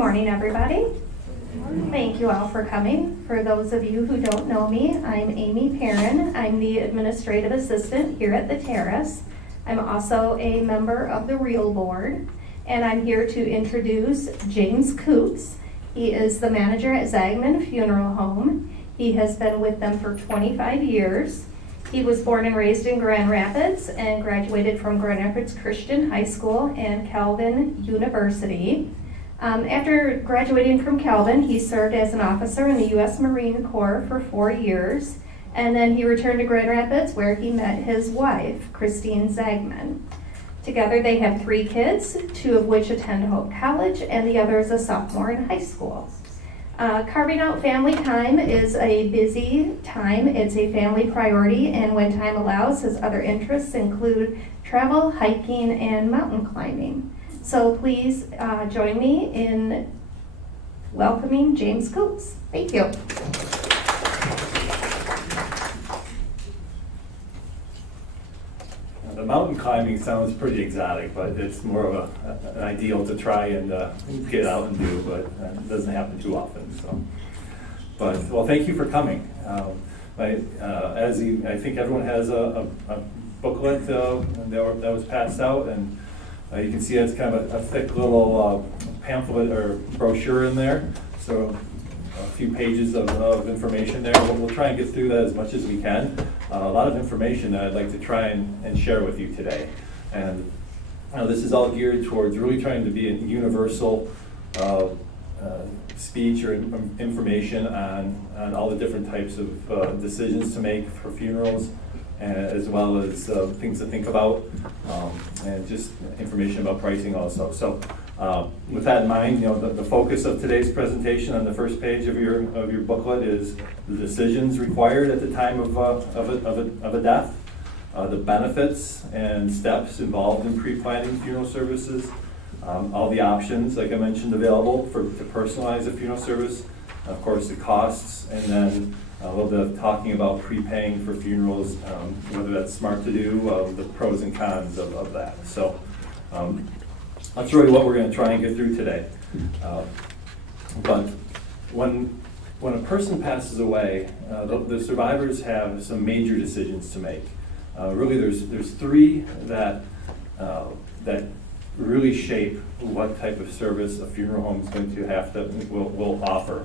morning, everybody. Thank you all for coming. For those of you who don't know me, I'm Amy Perrin. I'm the administrative assistant here at the Terrace. I'm also a member of the Real Board, and I'm here to introduce James Coots. He is the manager at Zaagman Funeral Home. He has been with them for 25 years. He was born and raised in Grand Rapids and graduated from Grand Rapids Christian High School and Calvin University. After graduating from Calvin, he served as an officer in the U.S. Marine Corps for 4 years, and then he returned to Grand Rapids where he met his wife, Christine Zaagman. Together they have 3 kids, 2 of which attend Hope College, and the other is a sophomore in high school. Carving out family time is a busy time. It's a family priority, and when time allows, his other interests include travel, hiking, and mountain climbing. So please join me in welcoming James Coots. Thank you. The mountain climbing sounds pretty exotic, but it's more of an ideal to try and get out and do, but it doesn't happen too often. So, well, thank you for coming. I think everyone has a booklet that was passed out, and you can see it's kind of a thick little pamphlet or brochure in there. So a few pages of information there. We'll try and get through that as much as we can. A lot of information that I'd like to try and share with you today. And this is all geared towards really trying to be a universal speech or information on all the different types of decisions to make for funerals, as well as things to think about, and just information about pricing also. So with that in mind, the focus of today's presentation on the first page of your booklet is the decisions required at the time of a death, the benefits and steps involved in pre-planning funeral services, all the options, like I mentioned, available to personalize a funeral service, of course the costs, and then a little bit of talking about prepaying for funerals, whether that's smart to do, the pros and cons of that. So that's really what we're going to try and get through today. But when a person passes away, the survivors have some major decisions to make. Really, there's 3 that really shape what type of service a funeral home is going to will offer.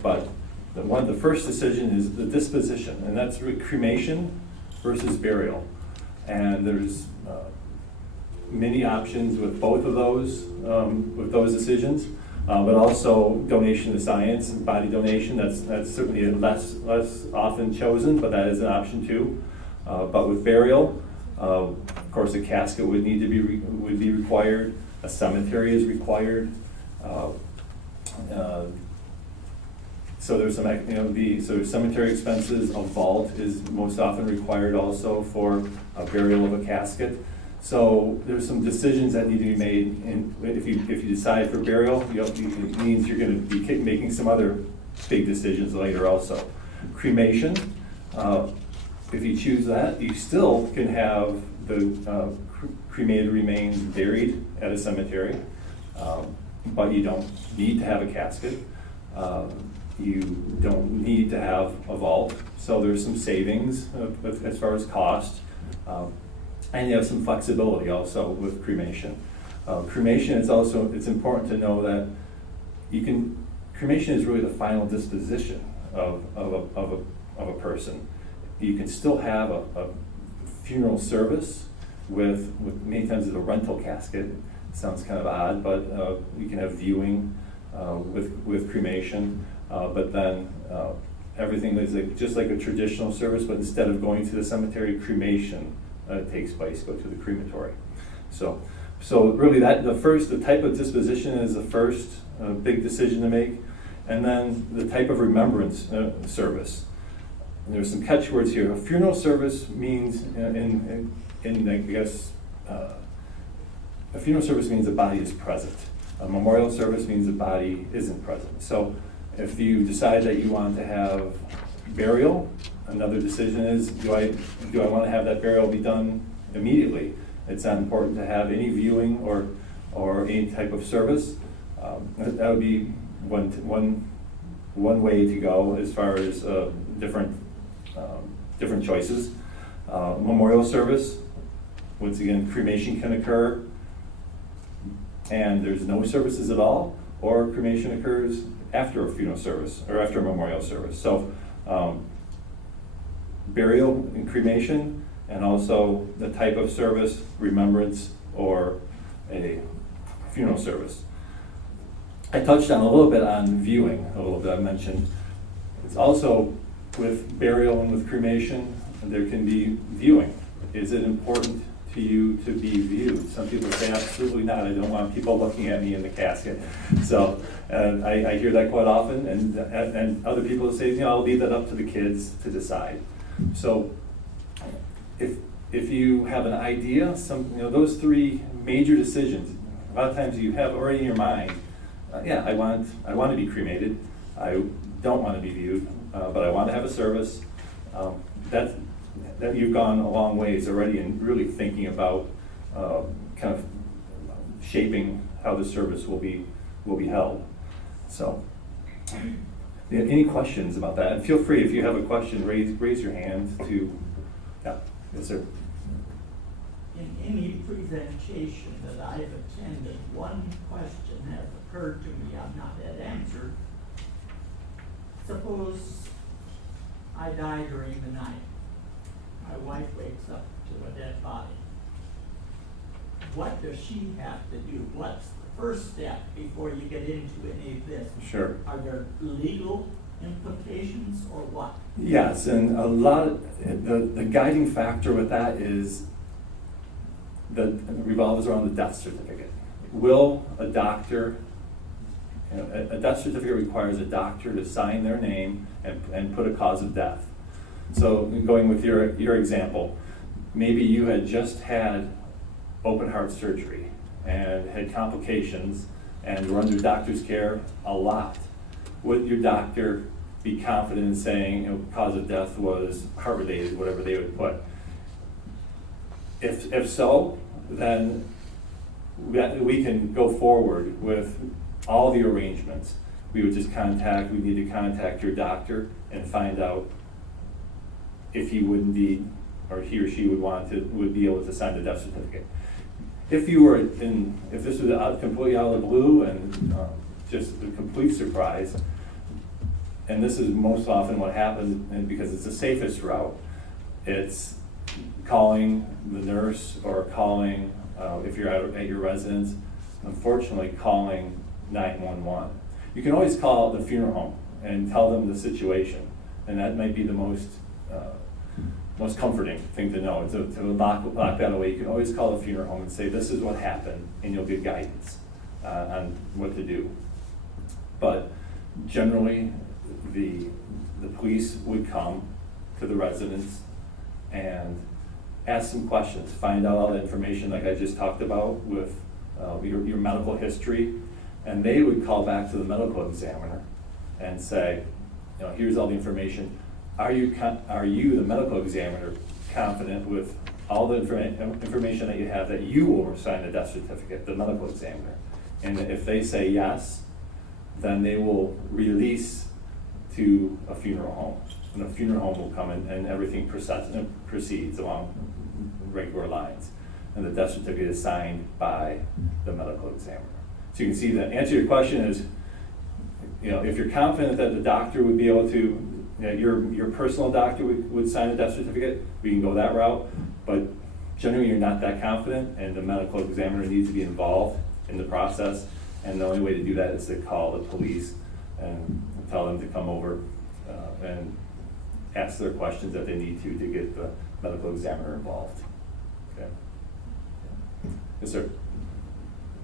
But the first decision is the disposition, and that's cremation versus burial. And there's many options with both of those decisions, but also donation to science and body donation. That's certainly less often chosen, but that is an option too. But with burial, of course, a casket would be required. A cemetery is required. So there's some, cemetery expenses. A vault is most often required also for a burial of a casket. So there's some decisions that need to be made, and if you decide for burial, it means you're going to be making some other big decisions later also. Cremation, if you choose that, you still can have the cremated remains buried at a cemetery, but you don't need to have a casket. You don't need to have a vault, so there's some savings as far as cost, and you have some flexibility also with cremation. Cremation is also, it's important to know that cremation is really the final disposition of a person. You can still have a funeral service with many times it's a rental casket. It sounds kind of odd, but you can have viewing with cremation. But then everything is just like a traditional service, but instead of going to the cemetery, cremation takes place. Go to the crematory. So really, the type of disposition is the first big decision to make, and then the type of remembrance service. And there's some catchwords here. A funeral service means, a funeral service means the body is present. A memorial service means the body isn't present. So if you decide that you want to have burial, another decision is, do I want to have that burial be done immediately? It's not important to have any viewing or any type of service. That would be one way to go as far as different choices. Memorial service, once again, cremation can occur and there's no services at all, or cremation occurs after a funeral service or after a memorial service. So burial and cremation, and also the type of service, remembrance or a funeral service. I touched on a little bit on viewing, I mentioned. It's also with burial and with cremation, there can be viewing. Is it important to you to be viewed? Some people say absolutely not. I don't want people looking at me in the casket. So I hear that quite often, and other people say, I'll leave that up to the kids to decide. So if you have an idea, those three major decisions, a lot of times you have already in your mind, I want to be cremated. I don't want to be viewed, but I want to have a service. That you've gone a long ways already in really thinking about kind of shaping how the service will be held. So, any questions about that? And feel free, if you have a question, raise your hand to. Yeah, yes, sir. In any presentation that I've attended, one question has occurred to me I've not had answered. Suppose I die during the night. My wife wakes up to a dead body. What does she have to do? What's the first step before you get into any of this? Sure. Are there legal implications or what? Yes, and a lot of the guiding factor with that is revolves around the death certificate. Will a doctor, a death certificate requires a doctor to sign their name and put a cause of death. So going with your example, maybe you had just had open heart surgery and had complications and were under doctor's care a lot. Would your doctor be confident in saying, cause of death was heart related, whatever they would put? If so, then we can go forward with all the arrangements. We would need to contact your doctor and find out if he would indeed, or he or she would be able to sign the death certificate. If this was completely out of the blue and just a complete surprise, and this is most often what happens, and because it's the safest route, it's calling the nurse or calling, if you're at your residence, unfortunately calling 911. You can always call the funeral home and tell them the situation, and that might be the most comforting thing to know. To lock that away, you can always call the funeral home and say, this is what happened, and you'll get guidance on what to do. But generally, the police would come to the residence and ask some questions, find out all the information like I just talked about with your medical history, and they would call back to the medical examiner and say, here's all the information. Are you, the medical examiner, confident with all the information that you have that you will sign the death certificate, the medical examiner? And if they say yes, then they will release to a funeral home. And the funeral home will come in and everything proceeds along regular lines. And the death certificate is signed by the medical examiner. So you can see the answer to your question is, if you're confident that the doctor would be able to, your personal doctor would sign the death certificate, we can go that route. But generally you're not that confident, and the medical examiner needs to be involved in the process. And the only way to do that is to call the police and tell them to come over and ask their questions that they need to get the medical examiner involved. Okay. Yes, sir.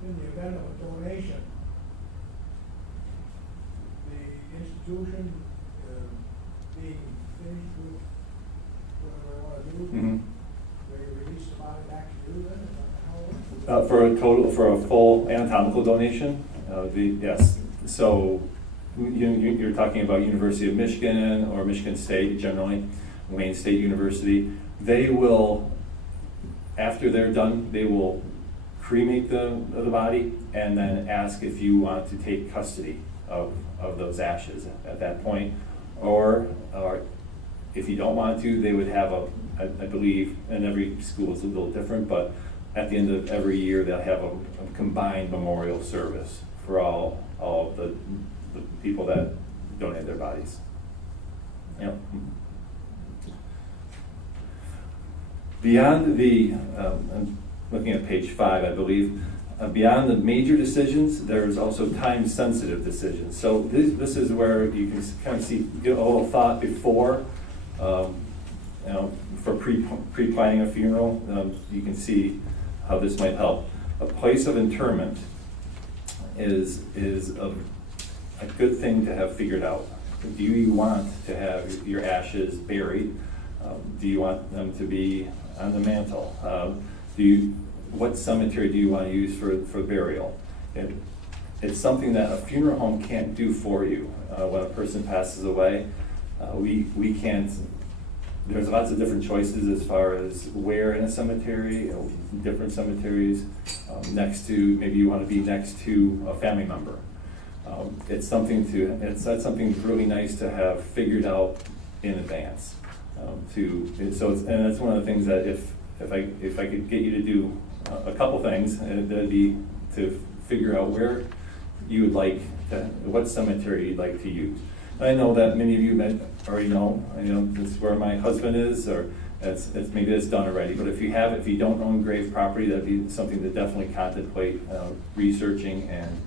In the event of a donation, the institution being finished with whatever they want to do, Mm-hmm. they release the body back to you then? Is that how it works? For a full anatomical donation, yes. So you're talking about University of Michigan or Michigan State, generally, Wayne State University. They will, after they're done, they will cremate the body and then ask if you want to take custody of those ashes at that point. Or if you don't want to, they would have I believe, and every school is a little different, but at the end of every year, they'll have a combined memorial service for all of the people that donate their bodies. Yep. Beyond I'm looking at page 5, I believe, beyond the major decisions, there's also time-sensitive decisions. So this is where you can kind of get a little thought before, for pre-planning a funeral. You can see how this might help. A place of interment is a good thing to have figured out. Do you want to have your ashes buried? Do you want them to be on the mantle? What cemetery do you want to use for burial? It's something that a funeral home can't do for you. When a person passes away, we can't. There's lots of different choices as far as where in a cemetery, different cemeteries, maybe you want to be next to a family member. That's something really nice to have figured out in advance. And that's one of the things that if I could get you to do a couple things, that'd be to figure out where you would like what cemetery you'd like to use. I know that many of you already know. This is where my husband is, or maybe it's done already. But if you don't own grave property, that'd be something to definitely contemplate researching and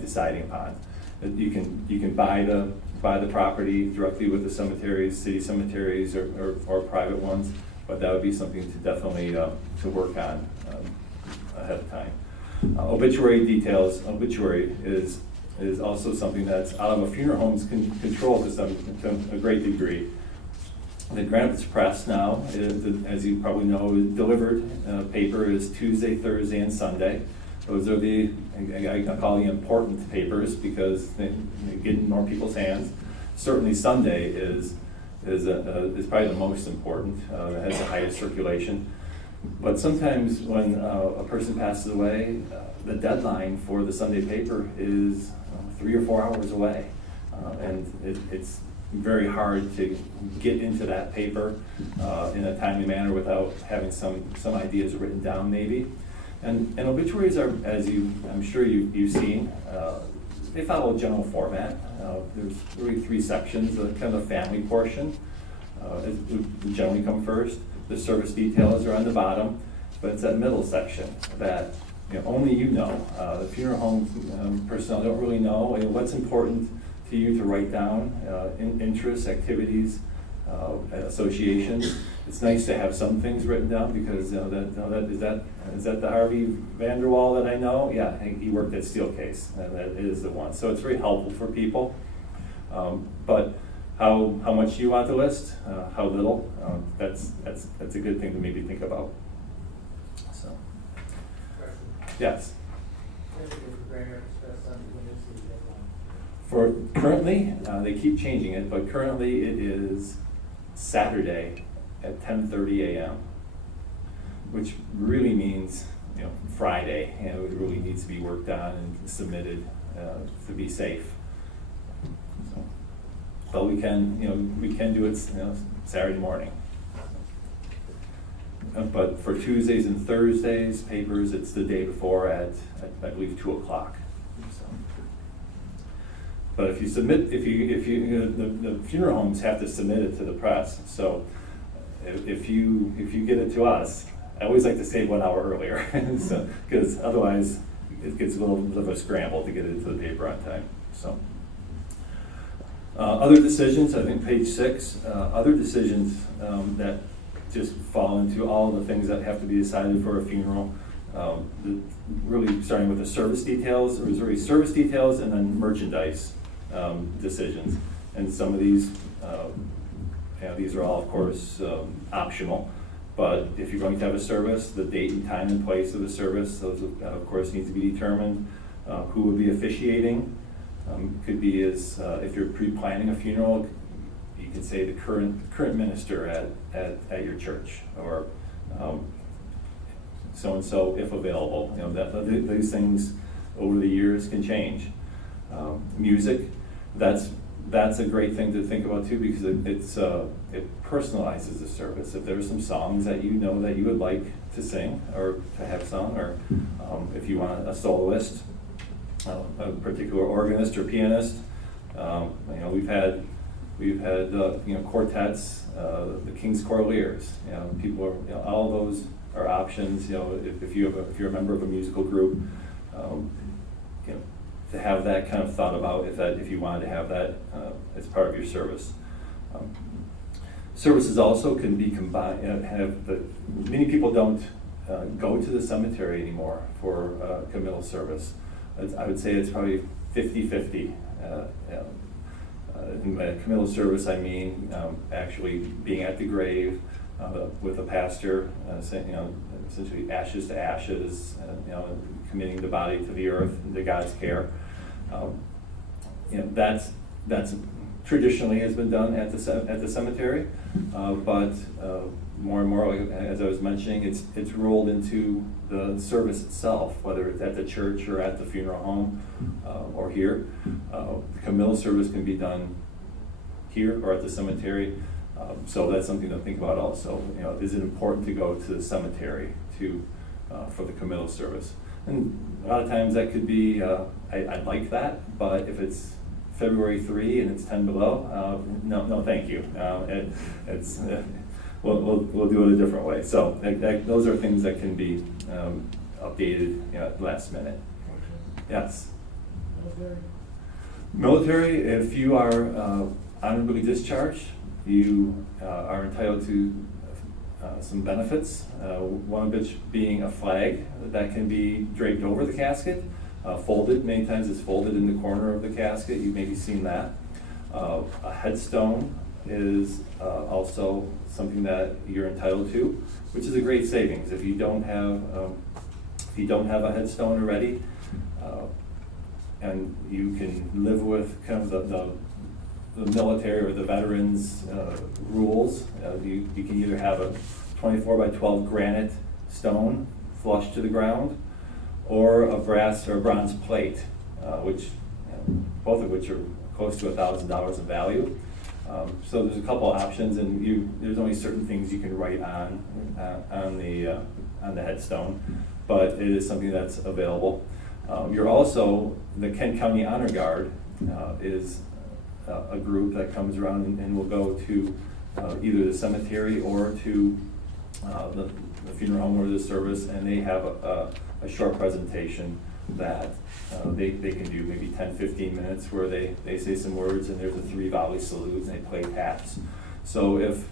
deciding upon. You can buy the property directly with the cemeteries, city cemeteries, or private ones. But that would be something to definitely to work on ahead of time. Obituary details. Obituary is also something that's out of a funeral home's control to a great degree. The Greenwich Press now, as you probably know, is delivered paper is Tuesday, Thursday, and Sunday. Those are I call the important papers because they get in more people's hands. Certainly Sunday is probably the most important. It has the highest circulation. But sometimes when a person passes away, the deadline for the Sunday paper is 3 or 4 hours away. And it's very hard to get into that paper in a timely manner without having some ideas written down maybe. And obituaries are, as I'm sure you've seen, they follow a general format. There's really 3 sections, kind of the family portion. Generally come first. The service details are on the bottom, but it's that middle section that only you know. The funeral home personnel don't really know what's important to you to write down, interests, activities, associations. It's nice to have some things written down because is that the Harvey Vanderwall that I know? Yeah, he worked at Steelcase, and that is the one. So it's very helpful for people. But how much you want to list, how little, that's a good thing to maybe think about. So, yes. For currently, they keep changing it, but currently it is Saturday at 10:30 a.m., which really means Friday. It really needs to be worked on and submitted to be safe. So, but we can do it Saturday morning. But for Tuesdays and Thursdays papers, it's the day before at I believe 2 o'clock. So. But if you submit, the funeral homes have to submit it to the press. So if you get it to us, I always like to say 1 hour earlier, because otherwise it gets a little bit of a scramble to get it into the paper on time. So other decisions, I think page 6. Other decisions that just fall into all the things that have to be decided for a funeral. Really starting with the service details. There's already service details and then merchandise decisions. And some of these, these are all, of course, optional. But if you're going to have a service, the date and time and place of the service, those of course need to be determined. Who would be officiating? Could be if you're pre-planning a funeral, you can say the current minister at your church, or so-and-so if available. You know, these things over the years can change. Music, that's a great thing to think about too, because it personalizes the service. If there are some songs that you know that you would like to sing or to have sung, or if you want a soloist, a particular organist or pianist, you know, we've had you know, quartets, the King's Corliers. You know, people are, you know, all those are options. You know, if you're a member of a musical group, you know, to have that kind of thought about if you wanted to have that as part of your service. Services also can be combined. Many people don't go to the cemetery anymore for committal service. I would say it's probably 50-50. In a committal service, I mean actually being at the grave with a pastor, saying, you know, essentially ashes to ashes, you know, committing the body to the earth, to God's care. You know, that's traditionally has been done at the cemetery, but more and more, like, as I was mentioning, it's rolled into the service itself, whether it's at the church or at the funeral home or here. The committal service can be done here or at the cemetery, so that's something to think about also. You know, is it important to go to the cemetery for the committal service? And a lot of times that could be, I'd like that, but if it's February 3 and it's 10 below, no, thank you. We'll do it a different way. So those are things that can be updated, you know, at the last minute. Yes. Military, if you are honorably discharged, you are entitled to some benefits, one of which being a flag that can be draped over the casket, folded. Many times it's folded in the corner of the casket. You've maybe seen that. A headstone is also something that you're entitled to, which is a great savings. If you don't have a headstone already, and you can live with kind of the military or the veterans rules, you can either have a 24 by 12 granite stone flush to the ground, or a brass or bronze plate, which both of which are close to $1,000 in value. So there's a couple options, and there's only certain things you can write on the headstone, but it is something that's available. You're also, the Kent County Honor Guard is a group that comes around and will go to either the cemetery or to the funeral home or the service, and they have a short presentation that they can do maybe 10-15 minutes where they say some words, and there's a 3-volley salute, and they play taps. So if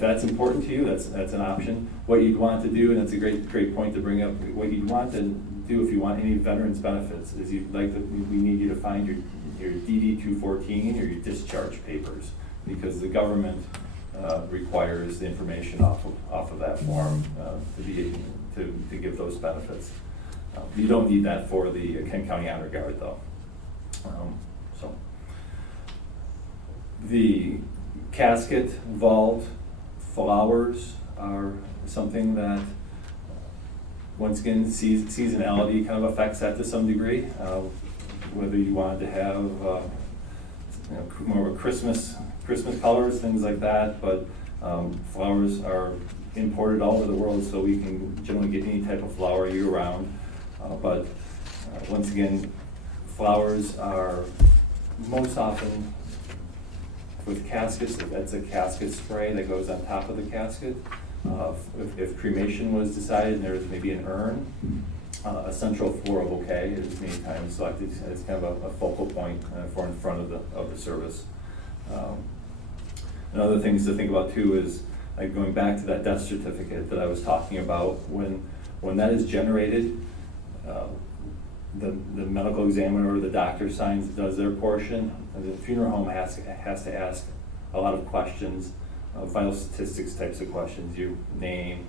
that's important to you, that's an option. What you'd want to do, and that's a great point to bring up, what you'd want to do if you want any veterans benefits is we need you to find your DD-214 or your discharge papers, because the government requires the information off of that form to give those benefits. You don't need that for the Kent County Honor Guard, though. So the casket, vault, flowers are something that, once again, seasonality kind of affects that to some degree. Whether you wanted to have more of a Christmas colors, things like that, but flowers are imported all over the world, so we can generally get any type of flower year-round. But once again, flowers are most often with caskets. That's a casket spray that goes on top of the casket. If cremation was decided and there's maybe an urn, a central floral bouquet is many times selected as kind of a focal point for in front of the service. And other things to think about too is, like, going back to that death certificate that I was talking about. When that is generated, the medical examiner or the doctor does their portion, and the funeral home has to ask a lot of questions, vital statistics types of questions: your name,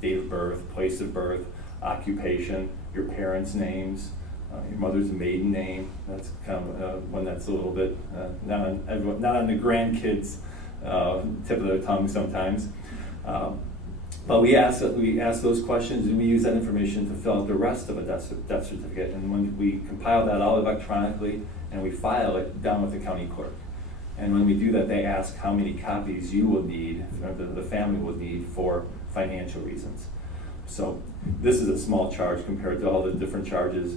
date of birth, place of birth, occupation, your parents' names, your mother's maiden name. That's kind of one that's a little bit not on the grandkids' tip of their tongue sometimes. But we ask those questions, and we use that information to fill out the rest of a death certificate. And when we compile that all electronically and we file it down with the county clerk. And when we do that, they ask how many copies you will need, or the family will need for financial reasons. So this is a small charge compared to all the different charges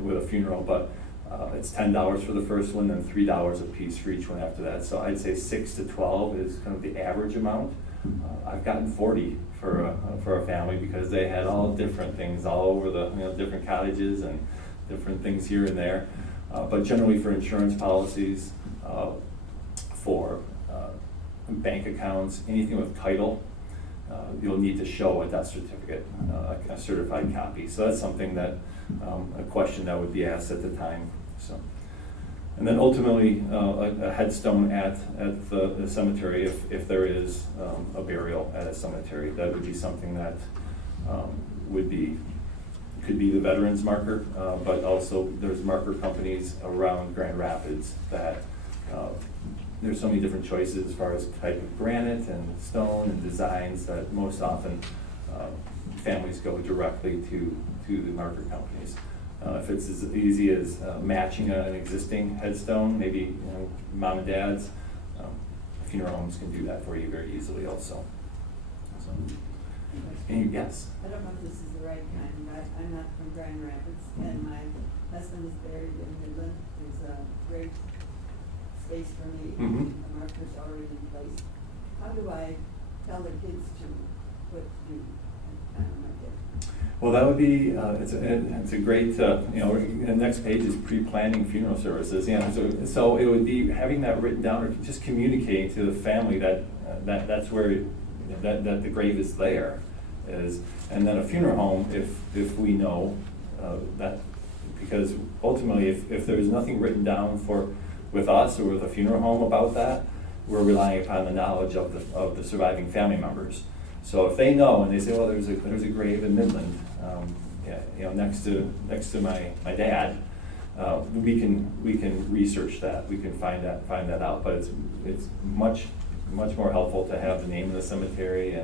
with a funeral, but it's $10 for the first one and $3 a piece for each one after that. So I'd say 6 to 12 is kind of the average amount. I've gotten 40 for a family because they had all different things all over the different cottages and different things here and there. But generally for insurance policies, for bank accounts, anything with title, you'll need to show a death certificate, a certified copy. So that's something that a question that would be asked at the time. So. And then ultimately, a headstone at the cemetery, if there is a burial at a cemetery, that would be something that could be the veterans marker, but also there's marker companies around Grand Rapids that there's so many different choices as far as type of granite and stone and designs that most often families go directly to the marker companies. If it's as easy as matching an existing headstone, maybe mom and dad's, funeral homes can do that for you very easily also. So, yes? I don't know if this is the right kind, but I'm not from Grand Rapids, and my husband is buried in Midland. There's a great space for me, the marker's already in place. How do I tell the kids to what to do on my day? Well, that would be, it's a great, the next page is pre-planning funeral services. So it would be having that written down or just communicating to the family that's where, that the grave is there. And then a funeral home, if we know that, because ultimately if there's nothing written down with us or with a funeral home about that, we're relying upon the knowledge of the surviving family members. So if they know and they say, well, there's a grave in Midland, next to my dad, we can research that. We can find that out. But it's much more helpful to have the name of the cemetery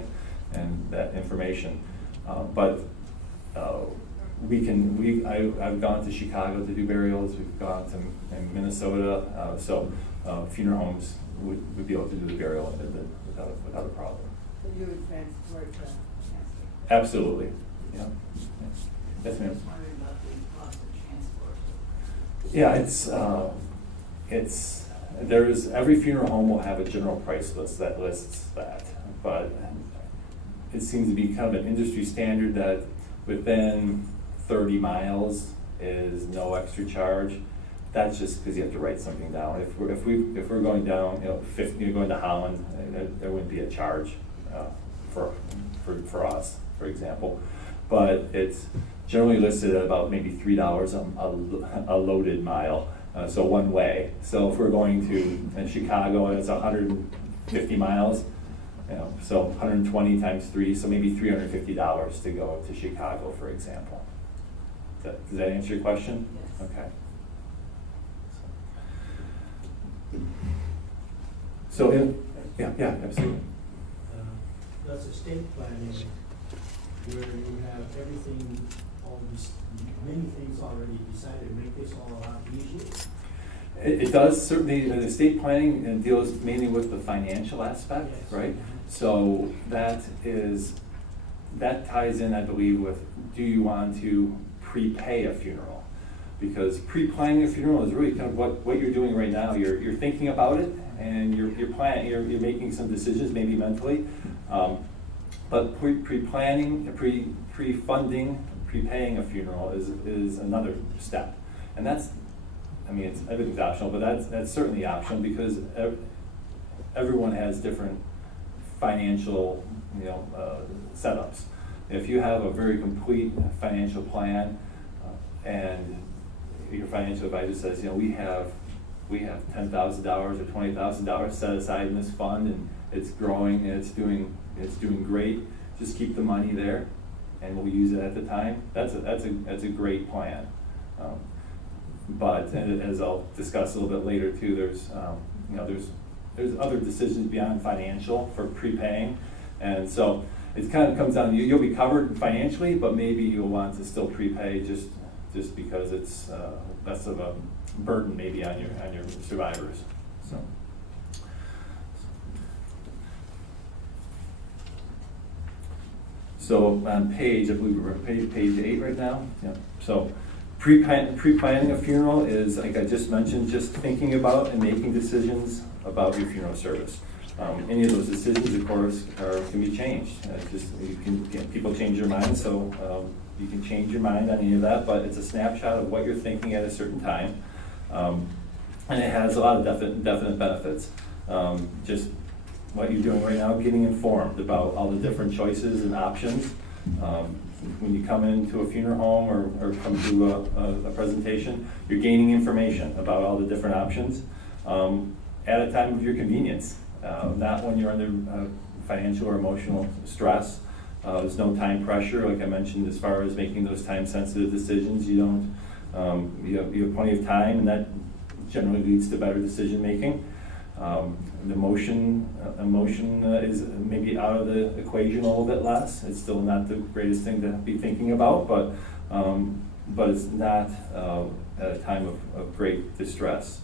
and that information. But I've gone to Chicago to do burials. We've gone to Minnesota. So funeral homes would be able to do the burial without a problem. So you would transport the casket? Absolutely. Yeah. Yes, ma'am. Just wondering about the cost of transport. Yeah, there's every funeral home will have a general price list that lists that, but it seems to be kind of an industry standard that within 30 miles is no extra charge. That's just because you have to write something down. If we're going down, 50, going to Holland, there wouldn't be a charge for us, for example. But it's generally listed at about maybe $3 a loaded mile, so one way. So if we're going to Chicago, it's 150 miles, so 120 times 3, so maybe $350 to go to Chicago, for example. Does that answer your question? Yes. Okay. So, yeah, absolutely. That's estate planning where you have everything, all these, many things already decided, make this all a lot easier. It does certainly, the estate planning deals mainly with the financial aspect, Yes. right? So that ties in, I believe, with do you want to prepay a funeral? Because pre-planning a funeral is really kind of what you're doing right now. You're thinking about it and you're planning, you're making some decisions maybe mentally. But pre-planning, pre-funding, prepaying a funeral is another step. And everything's optional, but that's certainly optional because everyone has different financial, setups. If you have a very complete financial plan, and your financial advisor says, we have $10,000 or $20,000 set aside in this fund, and it's growing and it's doing great. Just keep the money there, and we'll use it at the time. That's a great plan. But as I'll discuss a little bit later too, there's other decisions beyond financial for prepaying, and so it kind of comes down, you'll be covered financially, but maybe you'll want to still prepay just because it's less of a burden maybe on your survivors, so. So on page, I believe we're on page 8 right now. Yeah. So pre-planning a funeral is, like I just mentioned, just thinking about and making decisions about your funeral service. Any of those decisions, of course, can be changed. People change their minds, so you can change your mind on any of that, but it's a snapshot of what you're thinking at a certain time. And it has a lot of definite benefits. Just what you're doing right now, getting informed about all the different choices and options. When you come into a funeral home or come to a presentation, you're gaining information about all the different options at a time of your convenience, not when you're under financial or emotional stress. There's no time pressure, like I mentioned, as far as making those time-sensitive decisions. You have plenty of time, and that generally leads to better decision-making. The emotion is maybe out of the equation a little bit less. It's still not the greatest thing to be thinking about, but it's not at a time of great distress.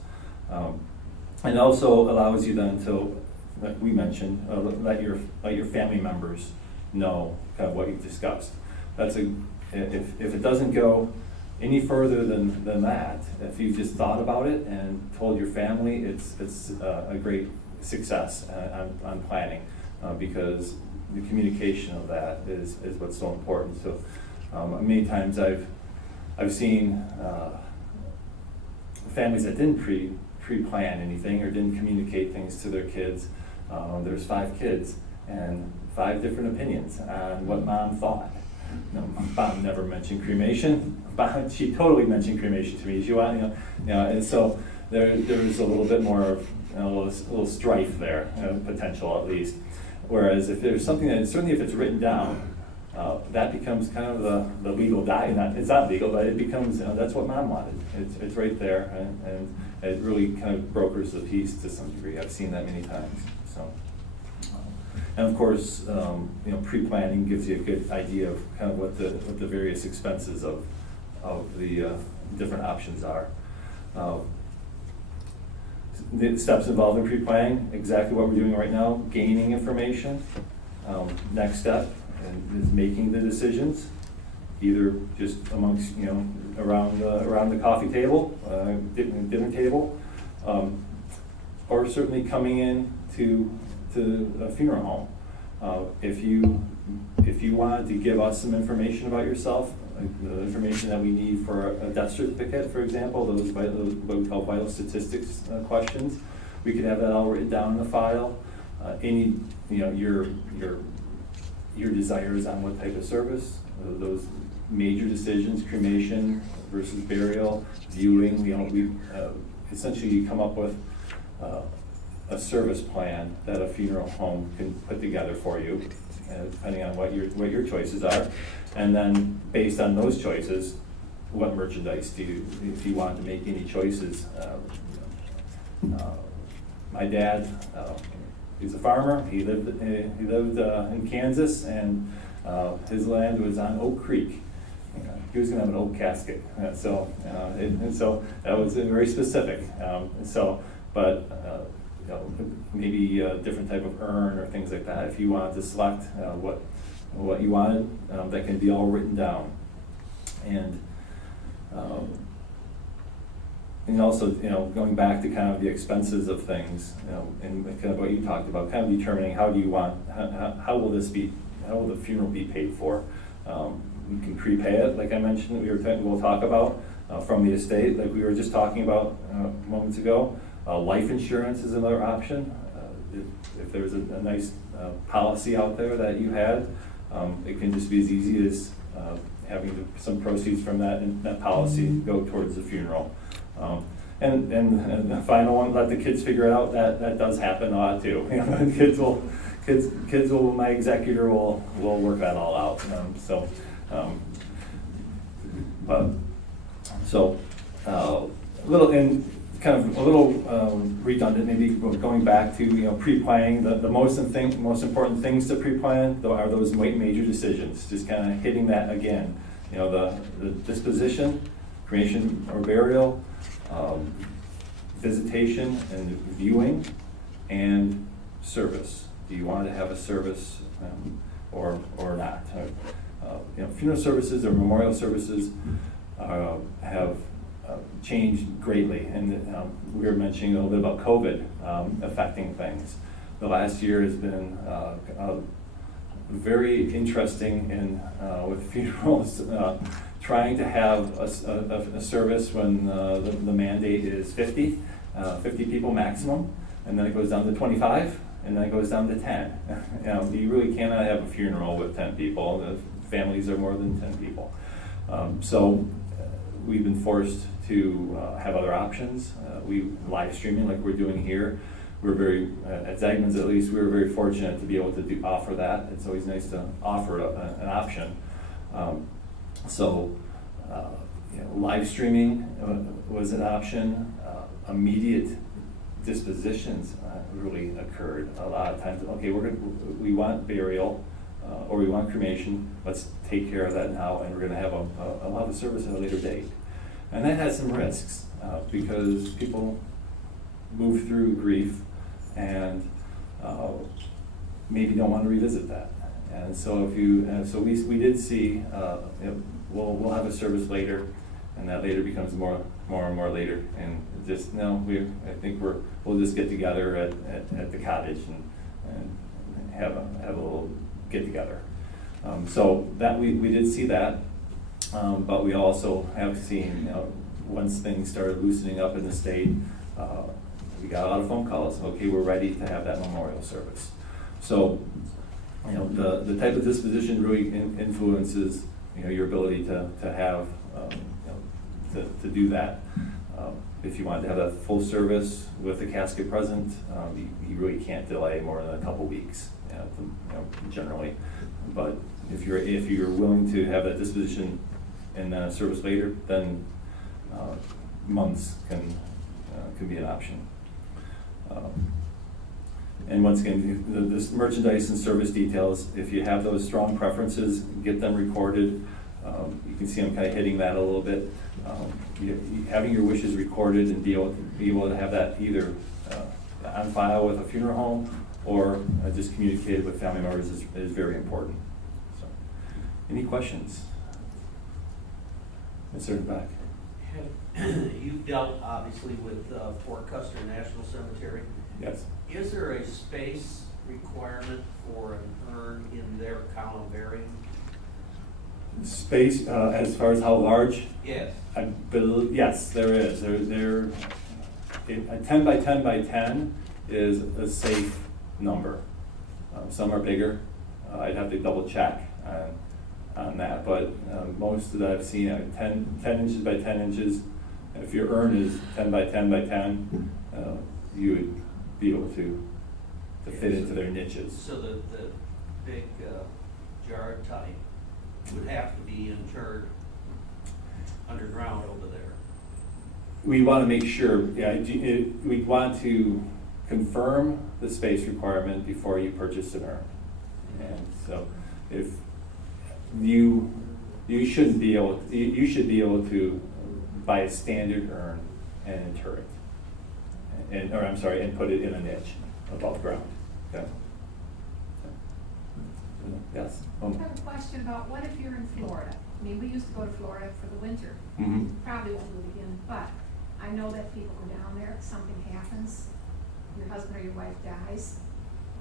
And also allows you then to, like we mentioned, let your family members know kind of what you've discussed. If it doesn't go any further than that, if you've just thought about it and told your family, it's a great success on planning, because the communication of that is what's so important. So many times I've seen families that didn't pre-plan anything or didn't communicate things to their kids. There's 5 kids and 5 different opinions on what mom thought. No, Mom never mentioned cremation. She totally mentioned cremation to me. She wanted, and so there's a little bit more of a little strife there, potential at least. Whereas if there's something that, certainly if it's written down, that becomes kind of the legal document. It's not legal, but it becomes, that's what Mom wanted. It's right there, and it really kind of brokers the peace to some degree. I've seen that many times. So. And of course, pre-planning gives you a good idea of kind of what the various expenses of the different options are. The steps involved in pre-planning, exactly what we're doing right now, gaining information. Next step is making the decisions, either just amongst, around the coffee table, dinner table, or certainly coming in to a funeral home. If you wanted to give us some information about yourself, like the information that we need for a death certificate, for example, those what we call vital statistics questions, we could have that all written down in the file. Your desires on what type of service, those major decisions, cremation versus burial, viewing. We essentially you come up with a service plan that a funeral home can put together for you, depending on what your choices are, and then based on those choices, what merchandise if you want to make any choices. My dad, he's a farmer. He lived in Kansas, and his land was on Oak Creek. He was going to have an oak casket, so that was very specific. Maybe a different type of urn or things like that. If you wanted to select what you wanted, that can be all written down. And also, going back to kind of the expenses of things, and kind of what you talked about, kind of determining how will the funeral be paid for. You can prepay it, like I mentioned. We'll talk about from the estate, like we were just talking about moments ago. Life insurance is another option. If there's a nice policy out there that you had, it can just be as easy as having some proceeds from that policy go towards the funeral. And the final one, let the kids figure it out. That does happen a lot too. Kids will. My executor will work that all out. Little and kind of a little redundant, maybe going back to, pre-planning, the most important things to pre-plan are those major decisions, just kind of hitting that again. The disposition, cremation or burial, visitation and viewing, and service. Do you want to have a service or not? Funeral services or memorial services have changed greatly, and we were mentioning a little bit about COVID affecting things. The last year has been very interesting with funerals, trying to have a service when the mandate is 50 people maximum, and then it goes down to 25, and then it goes down to 10. You really cannot have a funeral with 10 people. The families are more than 10 people. So we've been forced to have other options. We live streaming like we're doing here. We're very, at Zaagman's at least, we were very fortunate to be able to offer that. It's always nice to offer an option. Live streaming was an option. Immediate dispositions really occurred a lot of times. Okay, we want burial or we want cremation. Let's take care of that now, and we're going to have a service at a later date. And that has some risks because people move through grief and maybe don't want to revisit that. And so we did see we'll have a service later, and that later becomes more and more later. And just I think we'll just get together at the cottage and have a little get together. So that we did see that. But we also have seen, once things started loosening up in the state, we got a lot of phone calls. Okay, we're ready to have that memorial service. So, the type of disposition really influences, your ability to have, to do that. If you want to have that full service with a casket present, you really can't delay more than a couple weeks, generally. But if you're willing to have that disposition and then a service later, then months can be an option. And once again, this merchandise and service details, if you have those strong preferences, get them recorded. You can see I'm kind of hitting that a little bit. Having your wishes recorded and be able to have that either on file with a funeral home or just communicated with family members is very important. So, any questions? Yes, sir, in the back. You've dealt obviously with Fort Custer National Cemetery. Yes. Is there a space requirement for an urn in their columbarium? Space, as far as how large? Yes. I believe, yes, there is. A 10 by 10 by 10 is a safe number. Some are bigger. I'd have to double check on that, but most that I've seen are 10 inches by 10 inches. If your urn is 10 by 10 by 10, you would be able to fit into their niches. So the big jar type would have to be interred underground over there. We want to make sure, we want to confirm the space requirement before you purchase an urn. And so if you should be able to buy a standard urn and inter it. And put it in a niche above ground. Okay. Yes. I have a question about what if you're in Florida? I mean, we used to go to Florida for the winter. Mm-hmm. Probably won't do it again, but I know that people go down there, something happens, your husband or your wife dies.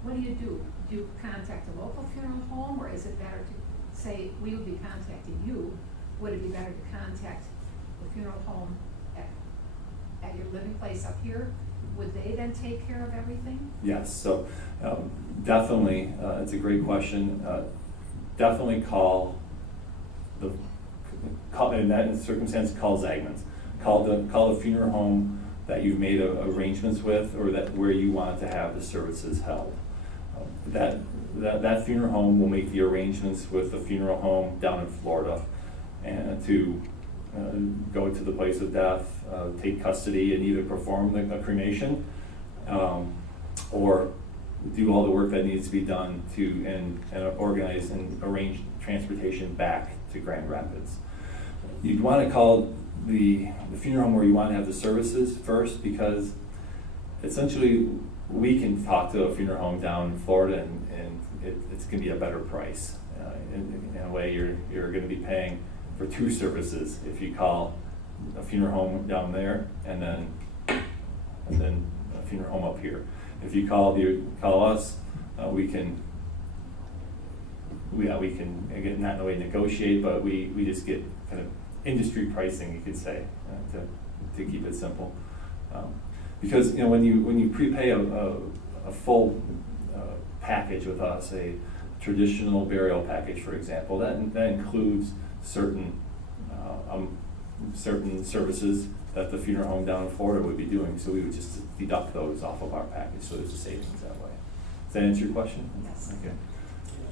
What do? Do you contact a local funeral home, or is it better to say, we would be contacting you? Would it be better to contact the funeral home at your living place up here? Would they then take care of everything? Yes, so definitely, it's a great question. Definitely in that circumstance, call Zaagman's. Call the funeral home that you've made arrangements with, or where you want to have the services held. That funeral home will make the arrangements with the funeral home down in Florida, and to go to the place of death, take custody and either perform the cremation, or do all the work that needs to be done to, and organize and arrange transportation back to Grand Rapids. You'd want to call the funeral home where you want to have the services first, because essentially we can talk to a funeral home down in Florida and it's going to be a better price. In a way, you're going to be paying for two services if you call a funeral home down there and then a funeral home up here. If you call us, we can again, not in a way negotiate, but we just get kind of industry pricing, you could say, to keep it simple. Because when you prepay a full package with us, a traditional burial package, for example, that includes certain services that the funeral home down in Florida would be doing. So we would just deduct those off of our package. So there's a savings that way. Does that answer your question? Yes. Okay.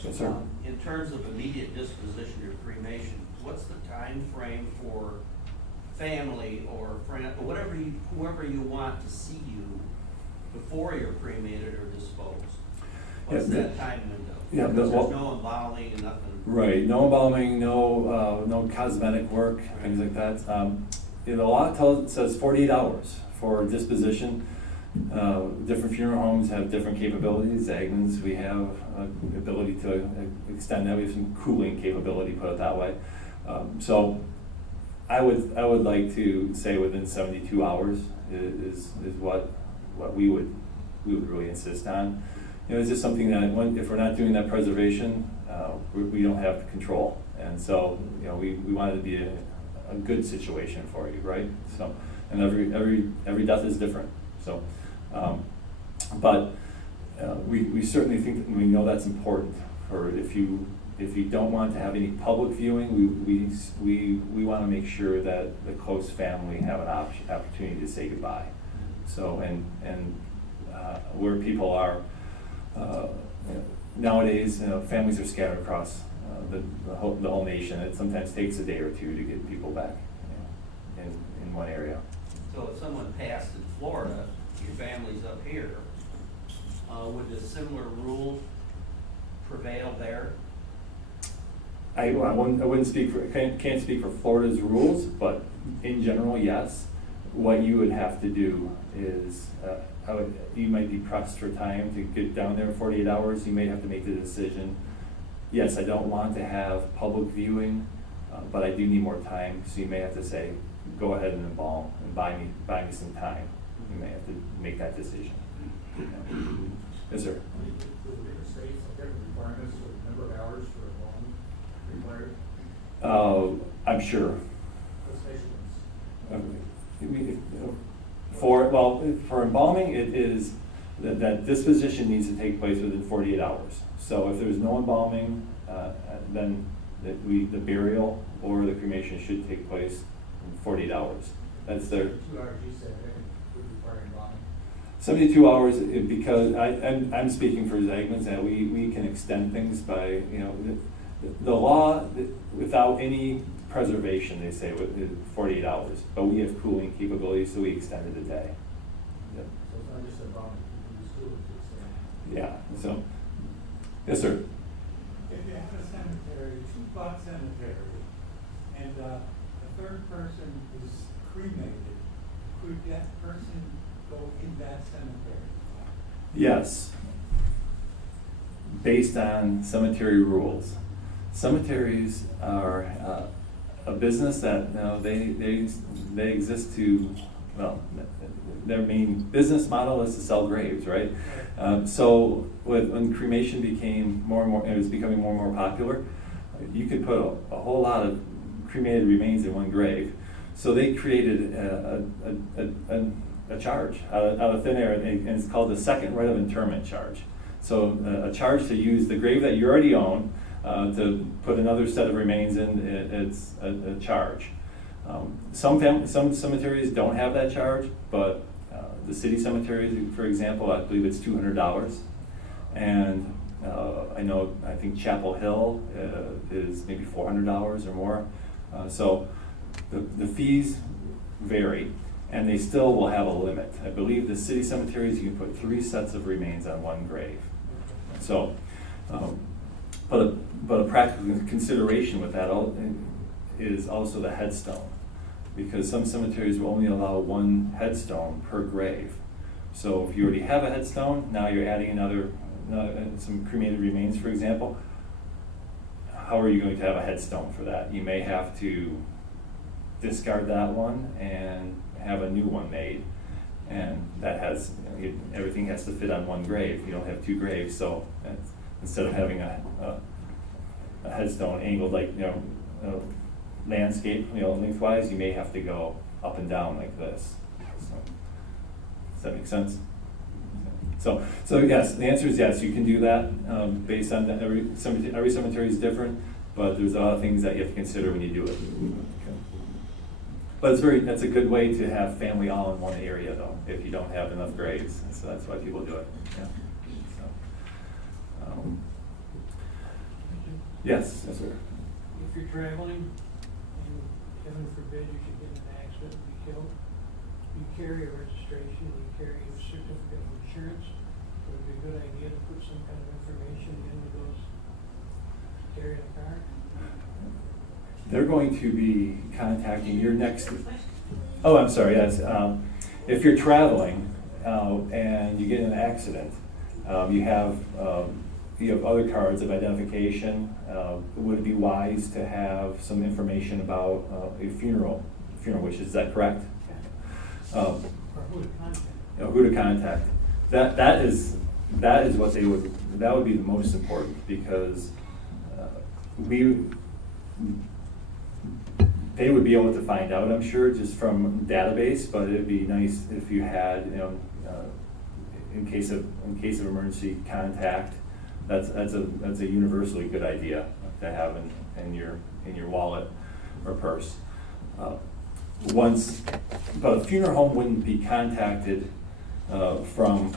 Yes, sir. In terms of immediate disposition or cremation, what's the time frame for family or friend, or whoever you want to see you before you're cremated or disposed? What's that time window? Yeah, Because there's no embalming and nothing. Right, no embalming, no cosmetic work, things like that. The law says 48 hours for disposition. Different funeral homes have different capabilities. Zaagman's, we have the ability to extend that. We have some cooling capability, put it that way. So I would like to say within 72 hours is what we would really insist on. It's just something that if we're not doing that preservation, we don't have control. And so we want it to be a good situation for you, right? So, and every death is different. So, but we certainly think that we know that's important. For if you don't want to have any public viewing, we want to make sure that the close family have an opportunity to say goodbye. So and where people are nowadays, families are scattered across the whole nation. It sometimes takes a day or two to get people back in one area. So if someone passed in Florida, your family's up here, would a similar rule prevail there? I wouldn't speak for, can't speak for Florida's rules, but in general, yes. What you would have to do is, you might be pressed for time to get down there in 48 hours. You may have to make the decision, yes, I don't want to have public viewing, but I do need more time. So you may have to say, go ahead and embalm and buy me some time. You may have to make that decision. Yes, sir. Do the different states have different requirements for the number of hours for embalming required? I'm sure. Let's face it. For embalming, it is that disposition needs to take place within 48 hours. So if there's no embalming, then the burial or the cremation should take place in 48 hours. That's their 2 hours you said would require embalming. 72 hours, because I'm speaking for Zaagman's, that we can extend things by, the law, without any preservation, they say, with 48 hours, but we have cooling capabilities, so we extended a day. Yep. So it's not just embalming, you can use tools to extend. Yeah, so, yes, sir. If you have a cemetery, 2-plot cemetery, and a third person is cremated, could that person go in that cemetery? Yes. Based on cemetery rules. Cemeteries are a business that they exist to, well, their main business model is to sell graves, right? So when cremation became more and more, it was becoming more and more popular, you could put a whole lot of cremated remains in one grave. So they created a charge out of thin air, and it's called the second right of interment charge. So a charge to use the grave that you already own to put another set of remains in, it's a charge. Some cemeteries don't have that charge, but the city cemeteries, for example, I believe it's $200. And I think Chapel Hill is maybe $400 or more. So The fees vary, and they still will have a limit. I believe the city cemeteries, you can put 3 sets of remains on one grave. So, but a practical consideration with that is also the headstone, because some cemeteries will only allow 1 headstone per grave. So if you already have a headstone, now you're adding some cremated remains, for example. How are you going to have a headstone for that? You may have to discard that one and have a new one made. And that has, everything has to fit on 1 grave. You don't have 2 graves, so instead of having a headstone angled like, landscape, lengthwise, you may have to go up and down like this. So, does that make sense? So yes, the answer is yes, you can do that, based on that. Every cemetery is different, but there's a lot of things that you have to consider when you do it. Okay. But that's a good way to have family all in one area, though, if you don't have enough graves. So that's why people do it. Yeah. So, yes, sir. If you're traveling and heaven forbid you should get in an accident and be killed, you carry a registration, you carry a certificate of insurance. Would it be a good idea to put some kind of information in with those carrying a car? They're going to be contacting your next. Oh, I'm sorry. Yes, if you're traveling and you get in an accident, you have other cards of identification. Would it be wise to have some information about a funeral wishes? Is that correct? Or who to contact? Who to contact? That is what that would be the most important, because they would be able to find out, I'm sure, just from database. But it'd be nice if you had, in case of emergency contact. That's a universally good idea to have in your wallet or purse. But a funeral home wouldn't be contacted from,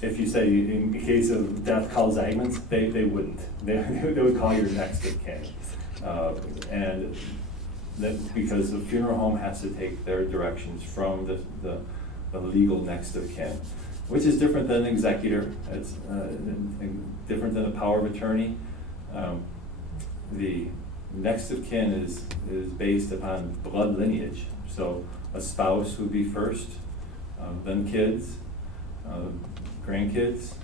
if you say in case of death, call Zaagman's. They wouldn't. They would call your next of kin, and that because the funeral home has to take their directions from the legal next of kin, which is different than an executor. It's different than a power of attorney. The next of kin is based upon blood lineage. So a spouse would be first, then kids, grandkids,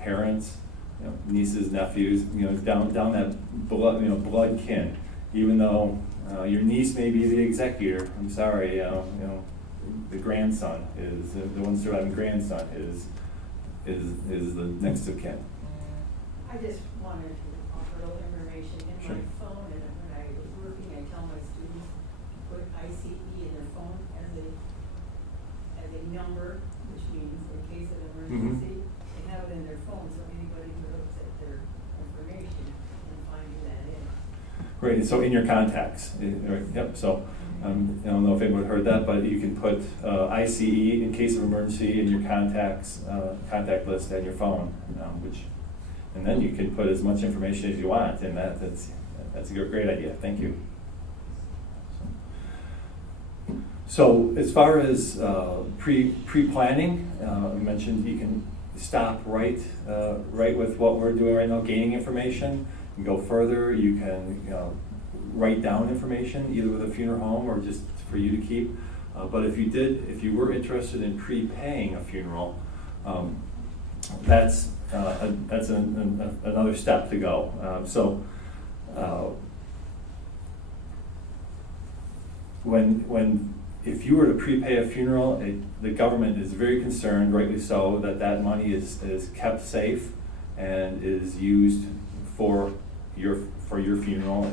parents, nieces, nephews, down that blood kin. Even though your niece may be the executor, I'm sorry, the grandson is the one surviving grandson is the next of kin. I just wanted to offer a little information in Sure. my phone, and when I was working, I tell my students to put ICE in their phone as a number, which means in case of emergency, they have it in their phone, so anybody who looks at their information can find that in. Great. So in your contacts, yep. So I don't know if anyone heard that, but you can put ICE in case of emergency in your contacts contact list on your phone, and then you can put as much information as you want. And that's a great idea. Thank you. So as far as pre-planning, you mentioned you can stop right with what we're doing right now, gaining information. You can go further. You can write down information either with a funeral home or just for you to keep. But if you were interested in prepaying a funeral, that's another step to go. If you were to prepay a funeral, the government is very concerned, rightly so, that money is kept safe and is used for your funeral.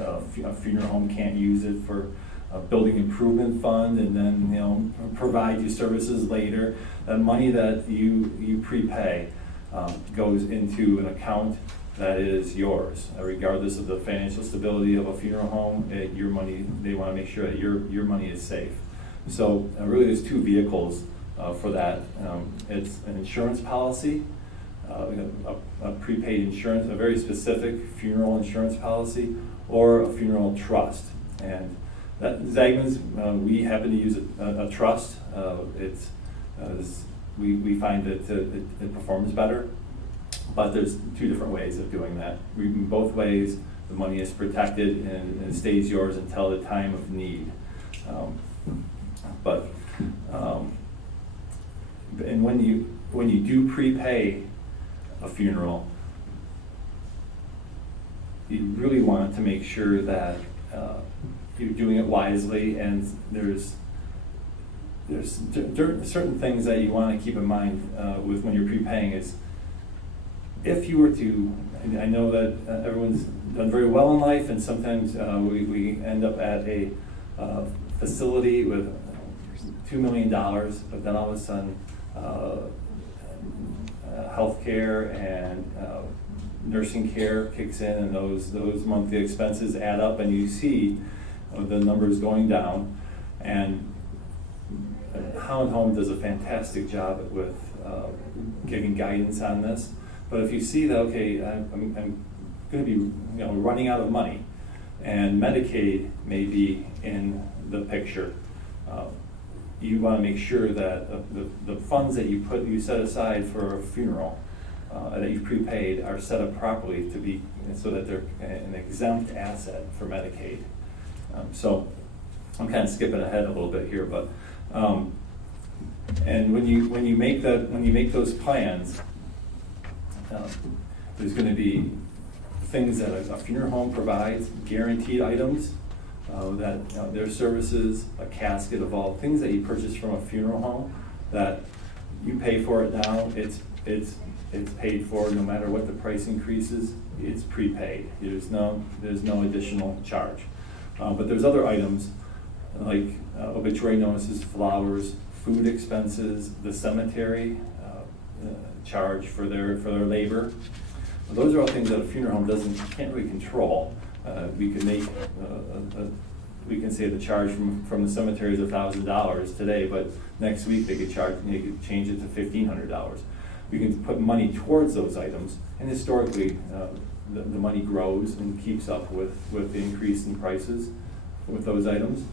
A funeral home can't use it for a building improvement fund and then provide you services later. The money that you prepay goes into an account that is yours, regardless of the financial stability of a funeral home. Your money, they want to make sure that your money is safe. So really, there's 2 vehicles for that. It's an insurance policy, a prepaid insurance, a very specific funeral insurance policy, or a funeral trust. And Zaagman's, we happen to use a trust. We find that it performs better, but there's two different ways of doing that. Both ways, the money is protected and it stays yours until the time of need. And when you do prepay a funeral, you really want to make sure that you're doing it wisely, and there's certain things that you want to keep in mind with when you're prepaying is, if you were to, and I know that everyone's done very well in life, and sometimes we end up at a facility with $2 million, but then all of a sudden healthcare and nursing care kicks in, and those monthly expenses add up, and you see the numbers going down. And Holland Home does a fantastic job with giving guidance on this. But if you see that, okay, I'm going to be running out of money, and Medicaid may be in the picture, you want to make sure that the funds that you set aside for a funeral that you've prepaid are set up properly to be, so that they're an exempt asset for Medicaid. So I'm kind of skipping ahead a little bit here, but and when you make those plans, there's going to be things that a funeral home provides, guaranteed items that their services, a casket of all things that you purchase from a funeral home, that you pay for it now. It's paid for no matter what the price increases. It's prepaid. There's no additional charge. But there's other items like obituary notices, flowers, food expenses, the cemetery charge for their labor. Those are all things that a funeral home can't really control. We can say the charge from the cemetery is $1,000 today, but next week they could change it to $1,500. We can put money towards those items, and historically the money grows and keeps up with the increase in prices with those items,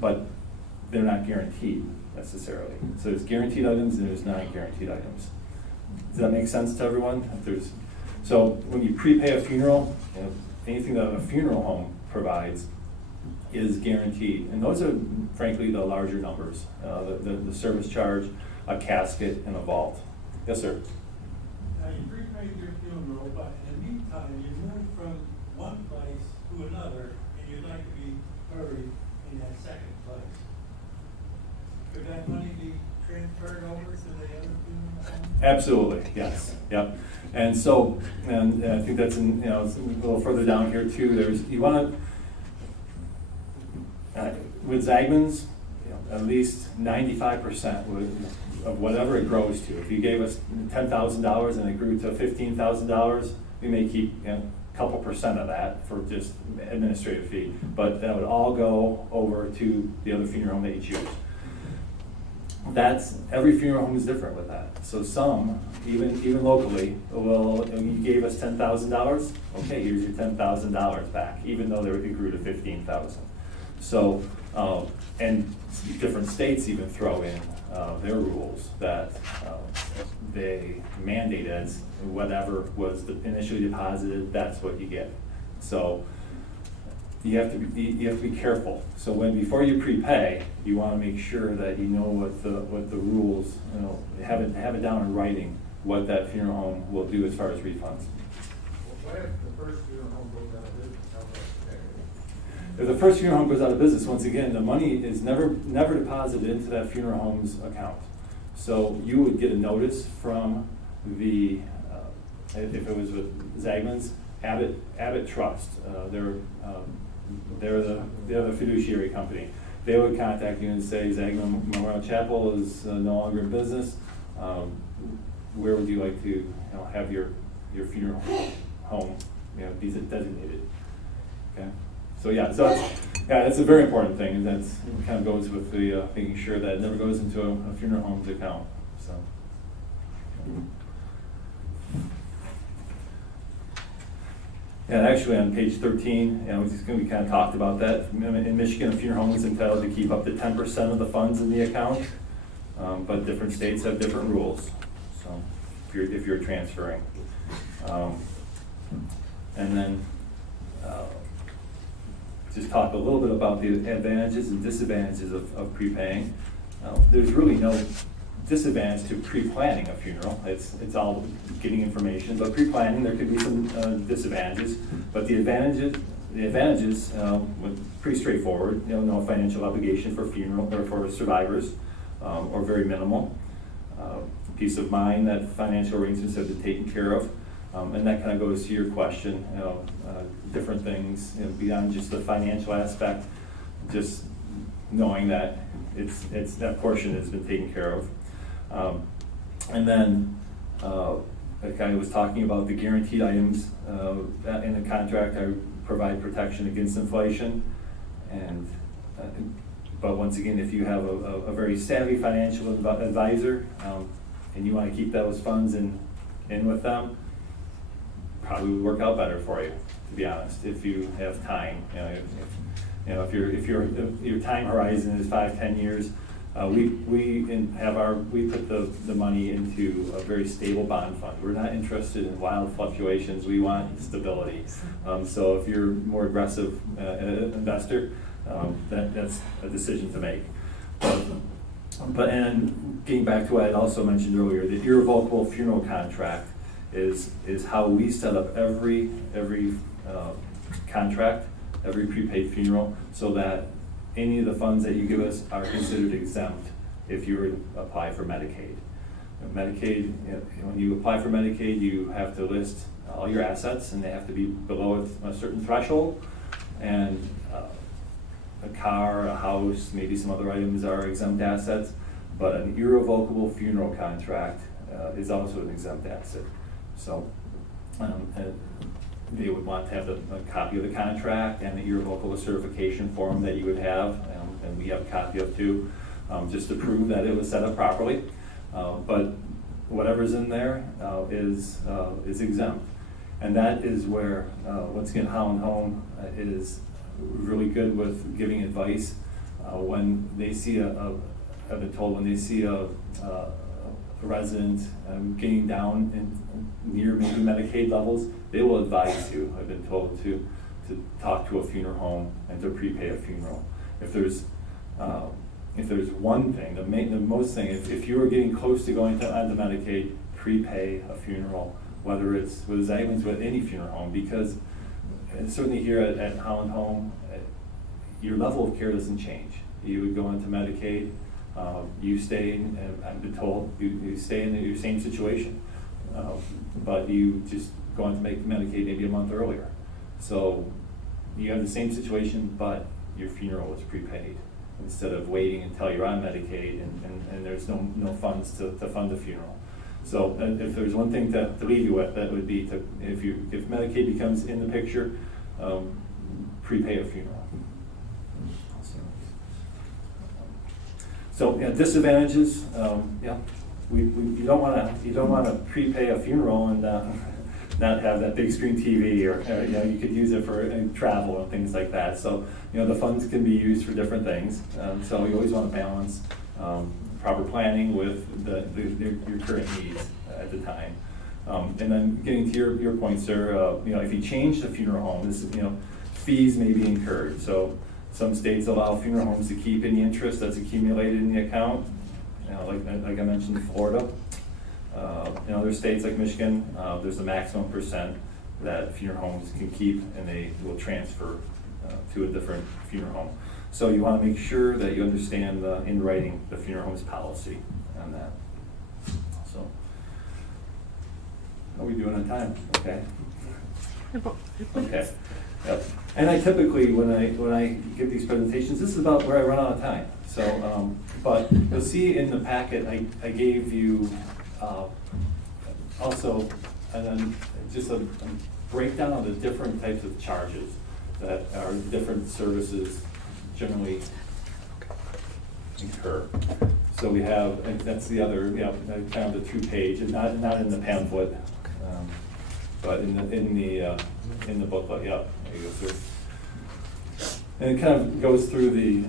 but they're not guaranteed necessarily. So there's guaranteed items and there's non-guaranteed items. Does that make sense to everyone? So when you prepay a funeral, anything that a funeral home provides is guaranteed, and those are frankly the larger numbers. The service charge, a casket, and a vault. Yes, sir. Now, you prepaid your funeral, but in the meantime, you moved from one place to another, and you'd like to be buried in that second place. Could that money be transferred over to the other funeral home? Absolutely, yes, yep. And so, and I think that's it's a little further down here too. You want to, with Zaagman's, at least 95% of whatever it grows to. If you gave us $10,000 and it grew to $15,000, we may keep a couple percent of that for just administrative fee, but that would all go over to the other funeral home that you choose. Every funeral home is different with that. So some, even locally, you gave us $10,000, okay, here's your $10,000 back, even though it grew to $15,000. So, and different states even throw in their rules that they mandate as whatever was initially deposited, that's what you get. So you have to be careful. So before you prepay, you want to make sure that you know what the rules, have it down in writing what that funeral home will do as far as refunds. What if the first funeral home goes out of business? How about that? If the first funeral home goes out of business, once again, the money is never deposited into that funeral home's account. So you would get a notice from the, if it was with Zaagman's, Abbott Trust. They're the fiduciary company. They would contact you and say, Zaagman Memorial Chapel is no longer in business. Where would you like to have your funeral home be designated? Okay. So that's a very important thing, and that's kind of goes with the making sure that it never goes into a funeral home's account. So. And actually on page 13, we kind of talked about that. In Michigan, a funeral home is entitled to keep up to 10% of the funds in the account, but different states have different rules. So if you're transferring. And then just talk a little bit about the advantages and disadvantages of prepaying. There's really no disadvantage to pre-planning a funeral. It's all getting information, but pre-planning, there could be some disadvantages. But the advantages pretty straightforward. No financial obligation for funeral or for survivors, or very minimal. Peace of mind that financial arrangements have been taken care of. And that kind of goes to your question, different things, beyond just the financial aspect, just knowing that it's that portion has been taken care of. And then, like I was talking about the guaranteed items in the contract, I provide protection against inflation. And but once again, if you have a very savvy financial advisor and you want to keep those funds in with them, probably would work out better for you, to be honest, if you have time. If your time horizon is 5-10 years, we put the money into a very stable bond fund. We're not interested in wild fluctuations. We want stability. So if you're a more aggressive investor, that's a decision to make. But and getting back to what I had also mentioned earlier, the irrevocable funeral contract is how we set up every contract, every prepaid funeral, so that any of the funds that you give us are considered exempt if you were to apply for Medicaid. Medicaid, when you apply for Medicaid, you have to list all your assets, and they have to be below a certain threshold. And a car, a house, maybe some other items are exempt assets, but an irrevocable funeral contract is also an exempt asset. So they would want to have a copy of the contract and the irrevocable certification form that you would have, and we have a copy of too, just to prove that it was set up properly. But whatever's in there is exempt. And that is where, once again, Holland Home is really good with giving advice. When they see I've been told, when they see a resident getting down near maybe Medicaid levels, they will advise you, I've been told, to talk to a funeral home and to prepay a funeral. If there's one thing, the most thing, if you are getting close to going onto Medicaid, prepay a funeral, whether it's with Zaagman's, with any funeral home, because certainly here at Holland Home, your level of care doesn't change. You would go into Medicaid, you stay in, I've been told, you stay in your same situation, but you just go on to make Medicaid maybe a month earlier. So you have the same situation, but your funeral is prepaid, instead of waiting until you're on Medicaid and there's no funds to fund the funeral. So if there's one thing to leave you with, that would be if Medicaid becomes in the picture, prepay a funeral. So disadvantages, you don't want to prepay a funeral and not have that big screen TV, or you could use it for travel and things like that. So the funds can be used for different things. So you always want to balance proper planning with your current needs at the time. And then getting to your point, sir, if you change the funeral home, fees may be incurred. So some states allow funeral homes to keep any interest that's accumulated in the account, like I mentioned, Florida. In other states like Michigan, there's a maximum percent that funeral homes can keep, and they will transfer to a different funeral home. So you want to make sure that you understand in writing the funeral home's policy on that. So, how are we doing on time? Okay. Okay. Yep. And I typically, when I give these presentations, this is about where I run out of time. So, but you'll see in the packet I gave you also just a breakdown of the different types of charges that our different services generally incur. So we have, and that's the other, kind of the 2-page, not in the pamphlet, but in the booklet, yeah, there you go, sir. And it kind of goes through the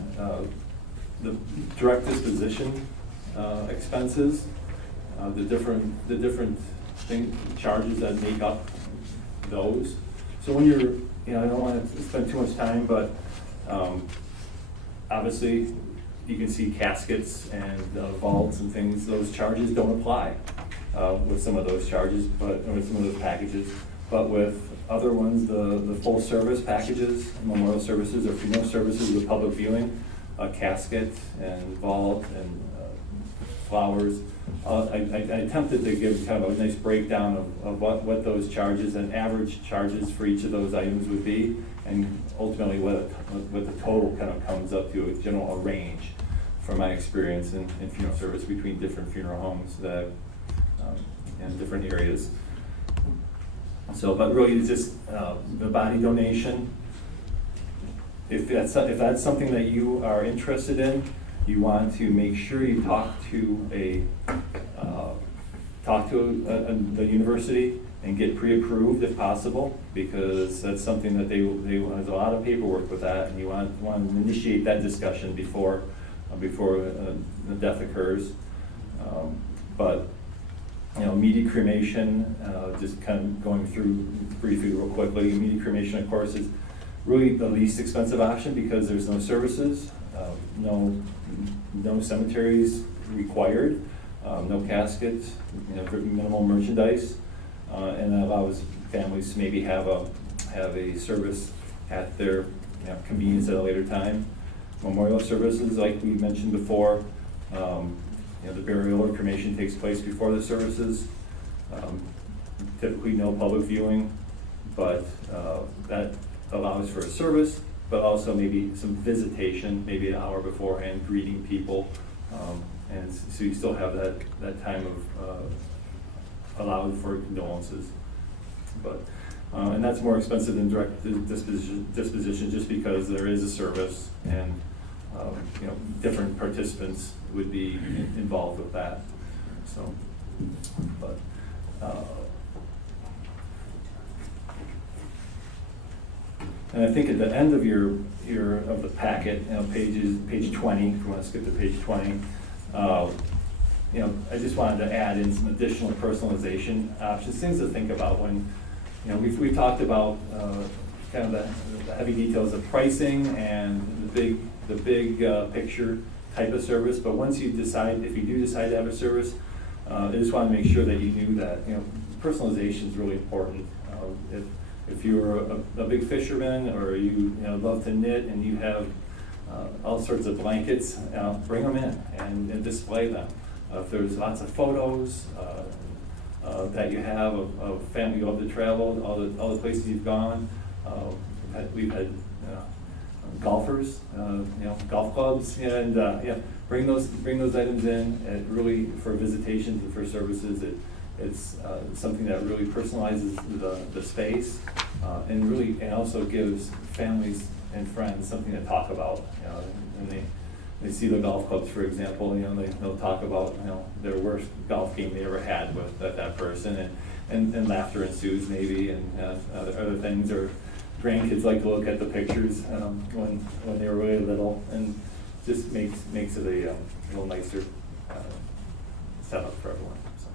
direct disposition expenses, the different charges that make up those. So when you're, I don't want to spend too much time, but obviously you can see caskets and vaults and things. Those charges don't apply with some of those charges, but with some of those packages. But with other ones, the full service packages, memorial services or funeral services with public viewing, a casket and vault and flowers. I attempted to give kind of a nice breakdown of what those charges and average charges for each of those items would be, and ultimately what the total kind of comes up to, a range from my experience in funeral service between different funeral homes that in different areas. So, but really it's just the body donation. If that's something that you are interested in, you want to make sure you talk to the university and get pre-approved if possible, because that's something that there's a lot of paperwork with that, and you want to initiate that discussion before the death occurs. But immediate cremation, just kind of going through briefly real quickly, immediate cremation, of course, is really the least expensive option because there's no services, no cemeteries required, no caskets, minimal merchandise, and that allows families to maybe have a service at their convenience at a later time. Memorial services, like we mentioned before, the burial or cremation takes place before the services. Typically no public viewing, but that allows for a service, but also maybe some visitation, maybe an hour beforehand, greeting people. And so you still have that time of allowed for condolences. But and that's more expensive than direct disposition just because there is a service and different participants would be involved with that. So, but and I think at the end of of the packet, page 20, if you want to skip to page 20, I just wanted to add in some additional personalization options, things to think about when, we've talked about kind of the heavy details of pricing and the big picture type of service, but once you decide, if you do decide to have a service, I just want to make sure that you knew that, personalization is really important. If you're a big fisherman or you love to knit and you have all sorts of blankets, bring them in and display them. If there's lots of photos that you have of family you love to travel, all the places you've gone, we've had golfers, golf clubs, and bring those items in. And really, for visitations and for services, it's something that really personalizes the space, and also gives families and friends something to talk about. And they see the golf clubs, for example, they'll talk about their worst golf game they ever had with that person, and laughter ensues maybe, and other things, or grandkids like to look at the pictures when they were really little, and just makes it a little nicer setup for everyone. So.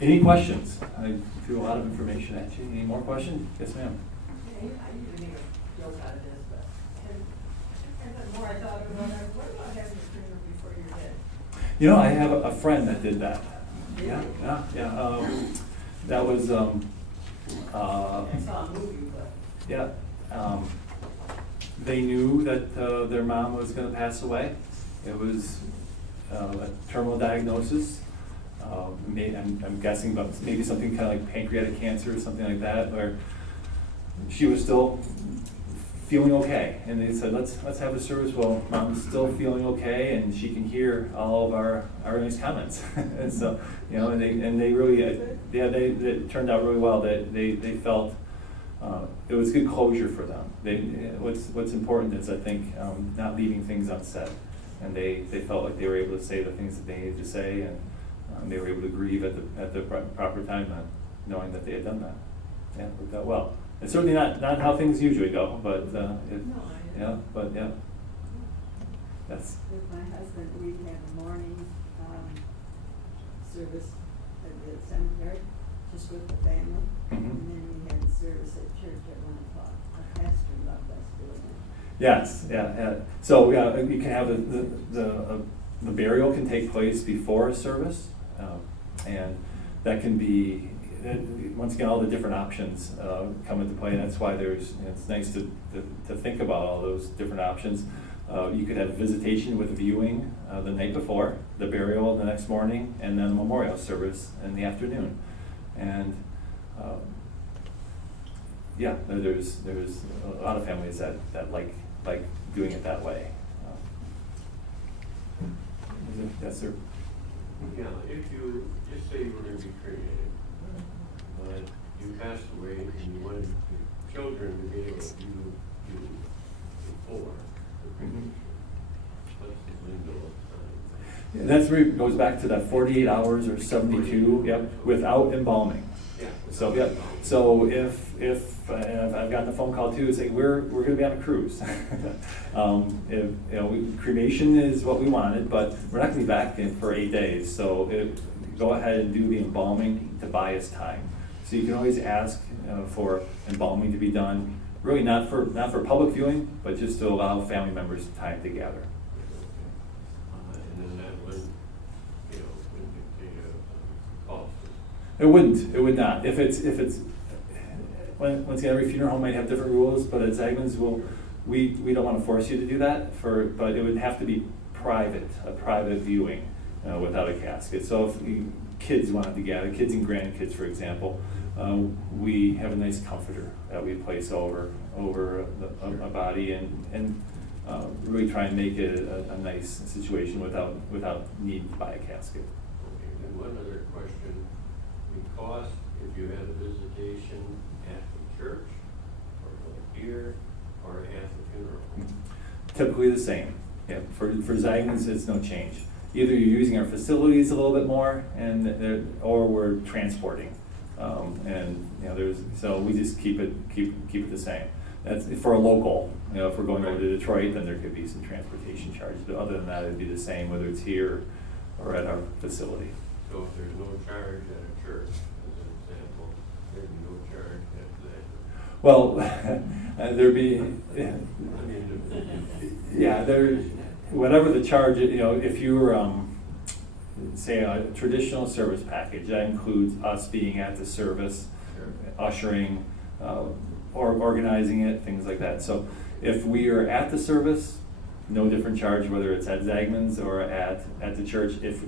Any questions? I threw a lot of information at you. Any more questions? Yes, ma'am. I usually make a joke out of this, but the more I thought about it, what about having a funeral before you're dead? I have a friend that did that. Yeah. That was. I saw a movie, but. Yeah. They knew that their mom was going to pass away. It was a terminal diagnosis. I'm guessing about maybe something kind of like pancreatic cancer or something like that, where she was still feeling okay. And they said, let's have a service while mom's still feeling okay and she can hear all of our nice comments. And so, and they really, it turned out really well. That they felt it was good closure for them. What's important is, I think, not leaving things unsaid. And they felt like they were able to say the things that they needed to say, and they were able to grieve at the proper time, knowing that they had done that. yeah, worked out well. It's certainly not how things usually go, but, No, yeah, but, yeah. That's, With my husband, we have a morning, service at the cemetery, just with the family. Mhm. And then we had a service at church at 1:00. A pastor loved us doing it. yes, yeah. So, yeah, you can have the burial can take place before a service, and that can be, once again, all the different options come into play, and that's why it's nice to think about all those different options. You could have visitation with viewing the night before, the burial the next morning, and then the memorial service in the afternoon. And yeah, there's a lot of families that like doing it that way. Yes, sir. Yeah, if you, just say you were gonna be cremated, but you passed away and you wanted your children to be able to do you before the cremation, what's the window of time? And that's where it goes back to that 48 hours or 72, yep, without embalming. Yeah. So, yeah, so if I've gotten a phone call too, saying we're gonna be on a cruise. If, cremation is what we wanted, but we're not gonna be back for 8 days, so go ahead and do the embalming to buy us time. So you can always ask for embalming to be done, really not for public viewing, but just to allow family members time to gather. And then that would, wouldn't dictate a cost. It would not. If it's, once again, every funeral home might have different rules, but at Zaagman's, we don't want to force you to do that, but it would have to be a private viewing without a casket. So if kids wanted to gather, kids and grandkids, for example, we have a nice comforter that we place over a body and really try and make it a nice situation without need to buy a casket. Okay, and one other question, the cost, if you had a visitation at the church, or like here, or at the funeral home? Typically the same. Yeah, for Zaagman's, it's no change. Either you're using our facilities a little bit more, or we're transporting, and so we just keep it the same. That's for a local. If we're going over to Detroit, then there could be some transportation charges. But other than that, it'd be the same whether it's here or at our facility. So if there's no charge at a church, as an example, there'd be no charge at that. Well, there'd be, yeah, whatever the charge, if you were, say, a traditional service package, that includes us being at the service, ushering, or organizing it, things like that. So if we are at the service, no different charge, whether it's at Zaagman's or at the church. If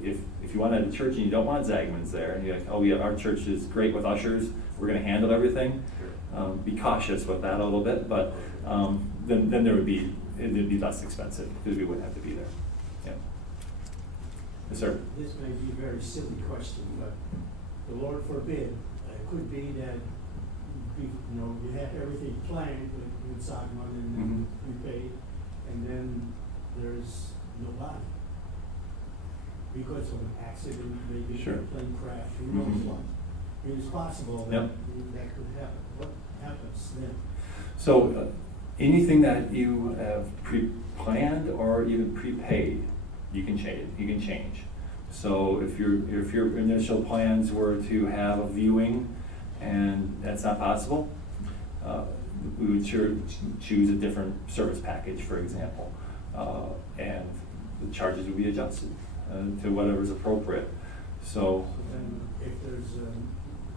you want it at the church and you don't want Zaagman's there, and you're like, oh yeah, our church is great with ushers, we're gonna handle everything, be cautious with that a little bit, but then it'd be less expensive, because we wouldn't have to be there. Yeah. Yes, sir. This may be a very silly question, but the Lord forbid, it could be that, you have everything planned with Zaagman and prepaid, and then there's no body. Because of an accident, maybe Sure. a plane crash, who knows what. It is possible that Yep. that could happen. What happens then? So anything that you have pre-planned or even prepaid, you can change. So if your initial plans were to have a viewing and that's not possible, we would choose a different service package, for example, and the charges would be adjusted to whatever's appropriate. So So then, if there's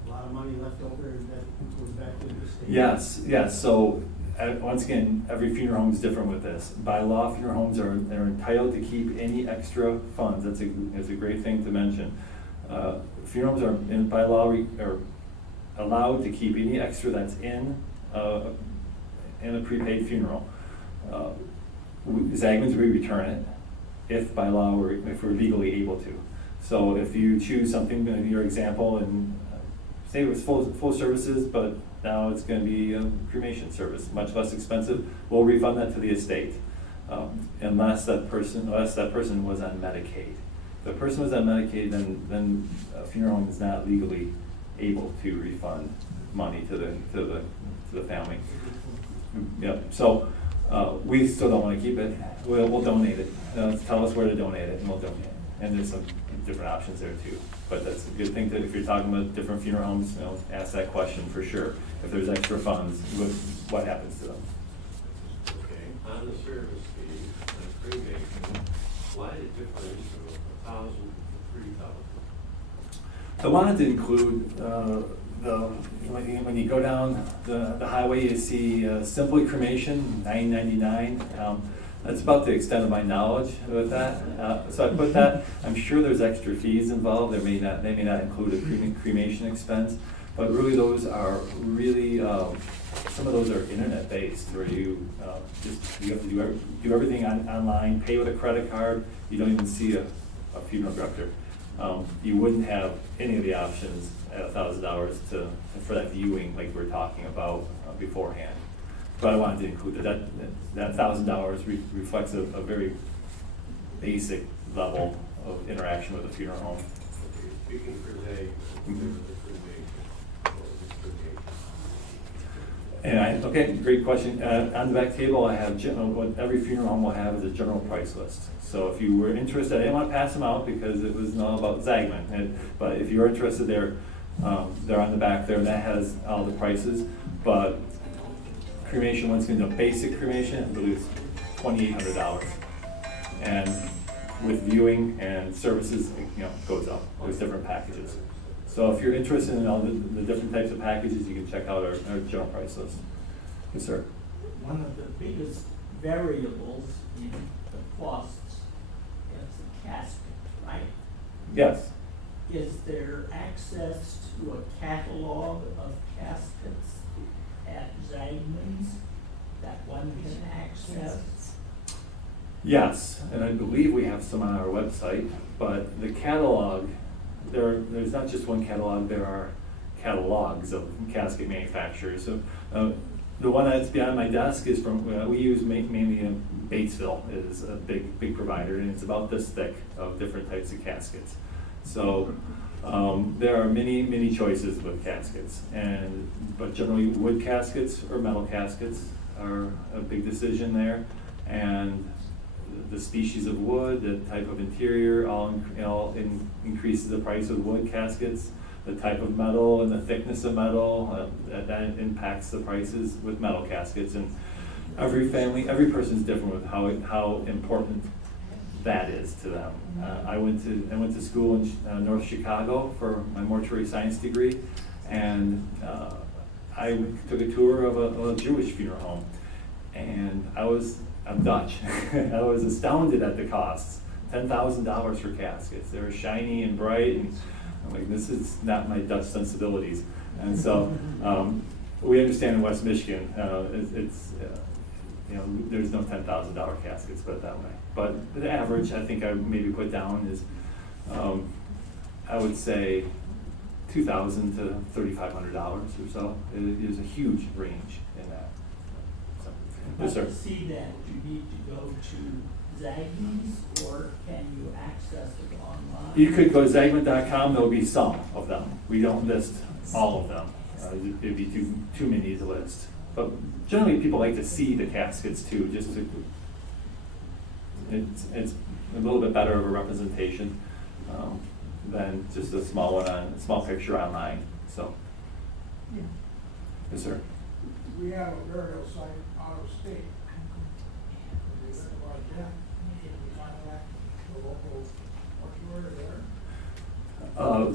a lot of money left over, that goes back to the state? yes. So once again, every funeral home is different with this. By law, funeral homes are entitled to keep any extra funds. That's a great thing to mention. Funeral homes are, by law, are allowed to keep any extra that's in a prepaid funeral. Zaagman's, we return it if by law if we're legally able to. So if you choose something, in your example, and say it was full services, but now it's going to be a cremation service, much less expensive, we'll refund that to the estate, unless that person was on Medicaid. If the person was on Medicaid, then a funeral home is not legally able to refund money to the family. Yep, so, we still don't wanna keep it, we'll donate it. Tell us where to donate it and we'll donate it. And there's some different options there too. But that's a good thing that if you're talking about different funeral homes, ask that question for sure. If there's extra funds, what happens to them? Okay, on the service fee, on cremation, why the difference of 1,000 to 3,000? I wanted to include, when you go down the highway, you see Simply Cremation, $9.99. That's about the extent of my knowledge with that. So I put that. I'm sure there's extra fees involved. They may not include a cremation expense, but really those are really some of those are internet based, where you have to do everything online, pay with a credit card. You don't even see a funeral director. You wouldn't have any of the options at $1,000 for that viewing like we're talking about beforehand. But I wanted to include that $1,000 reflects a very basic level of interaction with a funeral home. Okay, speaking for Zag, Mhm. cremation. Okay, great question. On the back table, I have what every funeral home will have is a general price list. So if you were interested, I didn't want to pass them out because it was not about Zaagman. But if you're interested, they're on the back there, and that has all the prices. But cremation, once again, the basic cremation, I believe is $2,800, and with viewing and services, goes up. There's different packages. So if you're interested in all the different types of packages, you can check out our general price list. Yes, sir. One of the biggest variables in the costs is the casket, right? Yes. Is there access to a catalog of caskets at Zaagman's that one can access? Yes, and I believe we have some on our website, but the catalog, there's not just one catalog, there are catalogs of casket manufacturers. So the one that's behind my desk is from, we use mainly in Batesville, is a big provider, and it's about this thick of different types of caskets. So there are many choices with caskets, but generally wood caskets or metal caskets are a big decision there, and the species of wood, the type of interior, all increases the price of wood caskets. The type of metal and the thickness of metal, that impacts the prices with metal caskets. And every person's different with how important that is to them. I went to school in North Chicago for my mortuary science degree, and I took a tour of a Jewish funeral home, and I'm Dutch. I was astounded at the costs. $10,000 for caskets. They were shiny and bright, and I'm like, this is not my Dutch sensibilities. And so we understand in West Michigan, there's no $10,000 caskets, put it that way. But the average, I think I maybe put down is, I would say $2,000 to $3,500 or so. It is a huge range in that. So, yes, sir. To see that, you need to go to Zaagman's, or can you access it online? You could go to Zaagman.com, there'll be some of them. We don't list all of them. It'd be too many to list. But generally, people like to see the caskets too, just to, it's a little bit better of a representation than just a small picture online. So, yes, sir. We have a burial site out of state. We live about that. Can we contact the local mortuary there?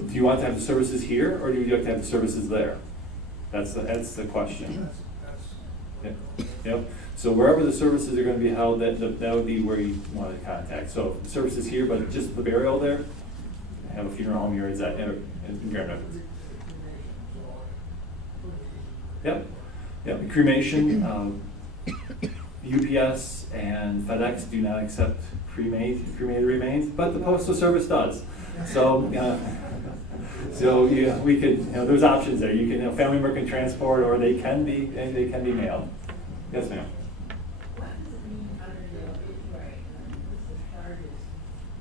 Do you want to have the services here, or do you like to have the services there? That's the question. Yep. So wherever the services are going to be held, that would be where you want to contact. So the services here, but just the burial there. Have a funeral home here in Grand Rapids. Yep. Cremation. UPS and FedEx do not accept cremated remains, but the Postal Service does. So, yeah, we could. There's options there. You can, family member can transport, or they can be mailed. Yes, ma'am. What does it mean under the obituary? What's the charges?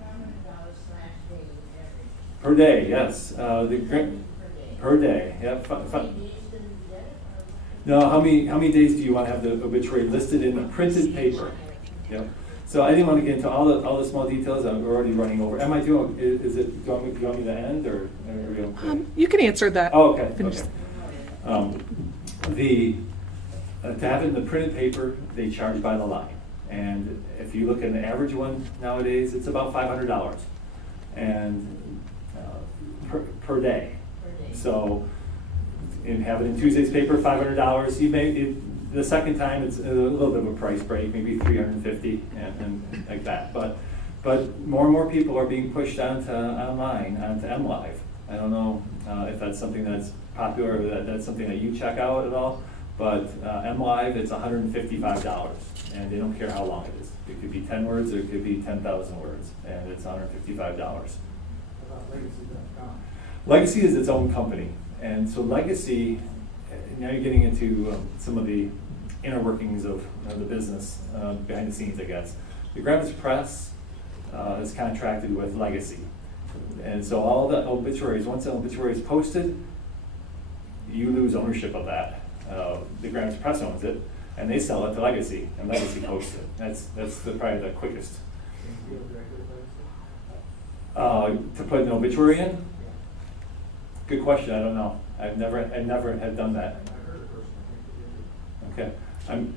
$500/day average. Per day, yes. Per day. Per day. Yep. How many days in No, how many days do you want to have the obituary listed in a printed paper? Yep. So I didn't want to get into all the small details. I'm already running over. Am I doing? Is it? Do you want me to end or are we okay? You can answer that. Oh, okay. Finish. Okay. To have it in the printed paper, they charge by the line, and if you look at an average one nowadays, it's about $500, and per day. So, and have it in Tuesday's paper, $500. The second time, it's a little bit of a price break, maybe $350 and like that. But more and more people are being pushed onto online, onto MLive. I don't know if that's something that's popular or that's something that you check out at all. But MLive, it's $155, and they don't care how long it is. It could be 10 words or it could be 10,000 words, and it's $155. About Legacy.com. Legacy is its own company, and so Legacy, now you're getting into some of the inner workings of the business behind the scenes, I guess. The Greenwich Press is contracted with Legacy, and so all the obituaries, once an obituary is posted, you lose ownership of that. The Greenwich Press owns it, and they sell it to Legacy, and Legacy posts it. That's probably the quickest. Can you deal directly with Legacy? To put an obituary in? Good question. I don't know. I've never had done that. I heard a person, I think they did. Okay.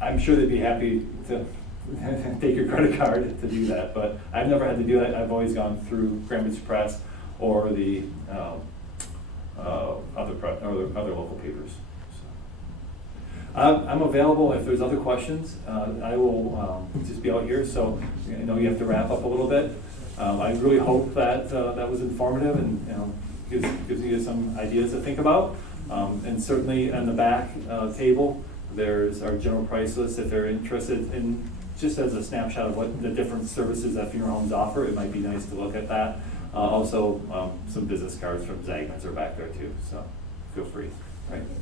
I'm sure they'd be happy to take your credit card to do that, but I've never had to do that. I've always gone through Greenwich Press or the other local papers. So. I'm available if there's other questions. I will just be out here, so I know you have to wrap up a little bit. I really hope that that was informative and gives you some ideas to think about. And certainly on the back table, there's our general price list. If they're interested in, just as a snapshot of what the different services that funeral homes offer, it might be nice to look at that. Also, some business cards from Zaagman's are back there too, so feel free. Right.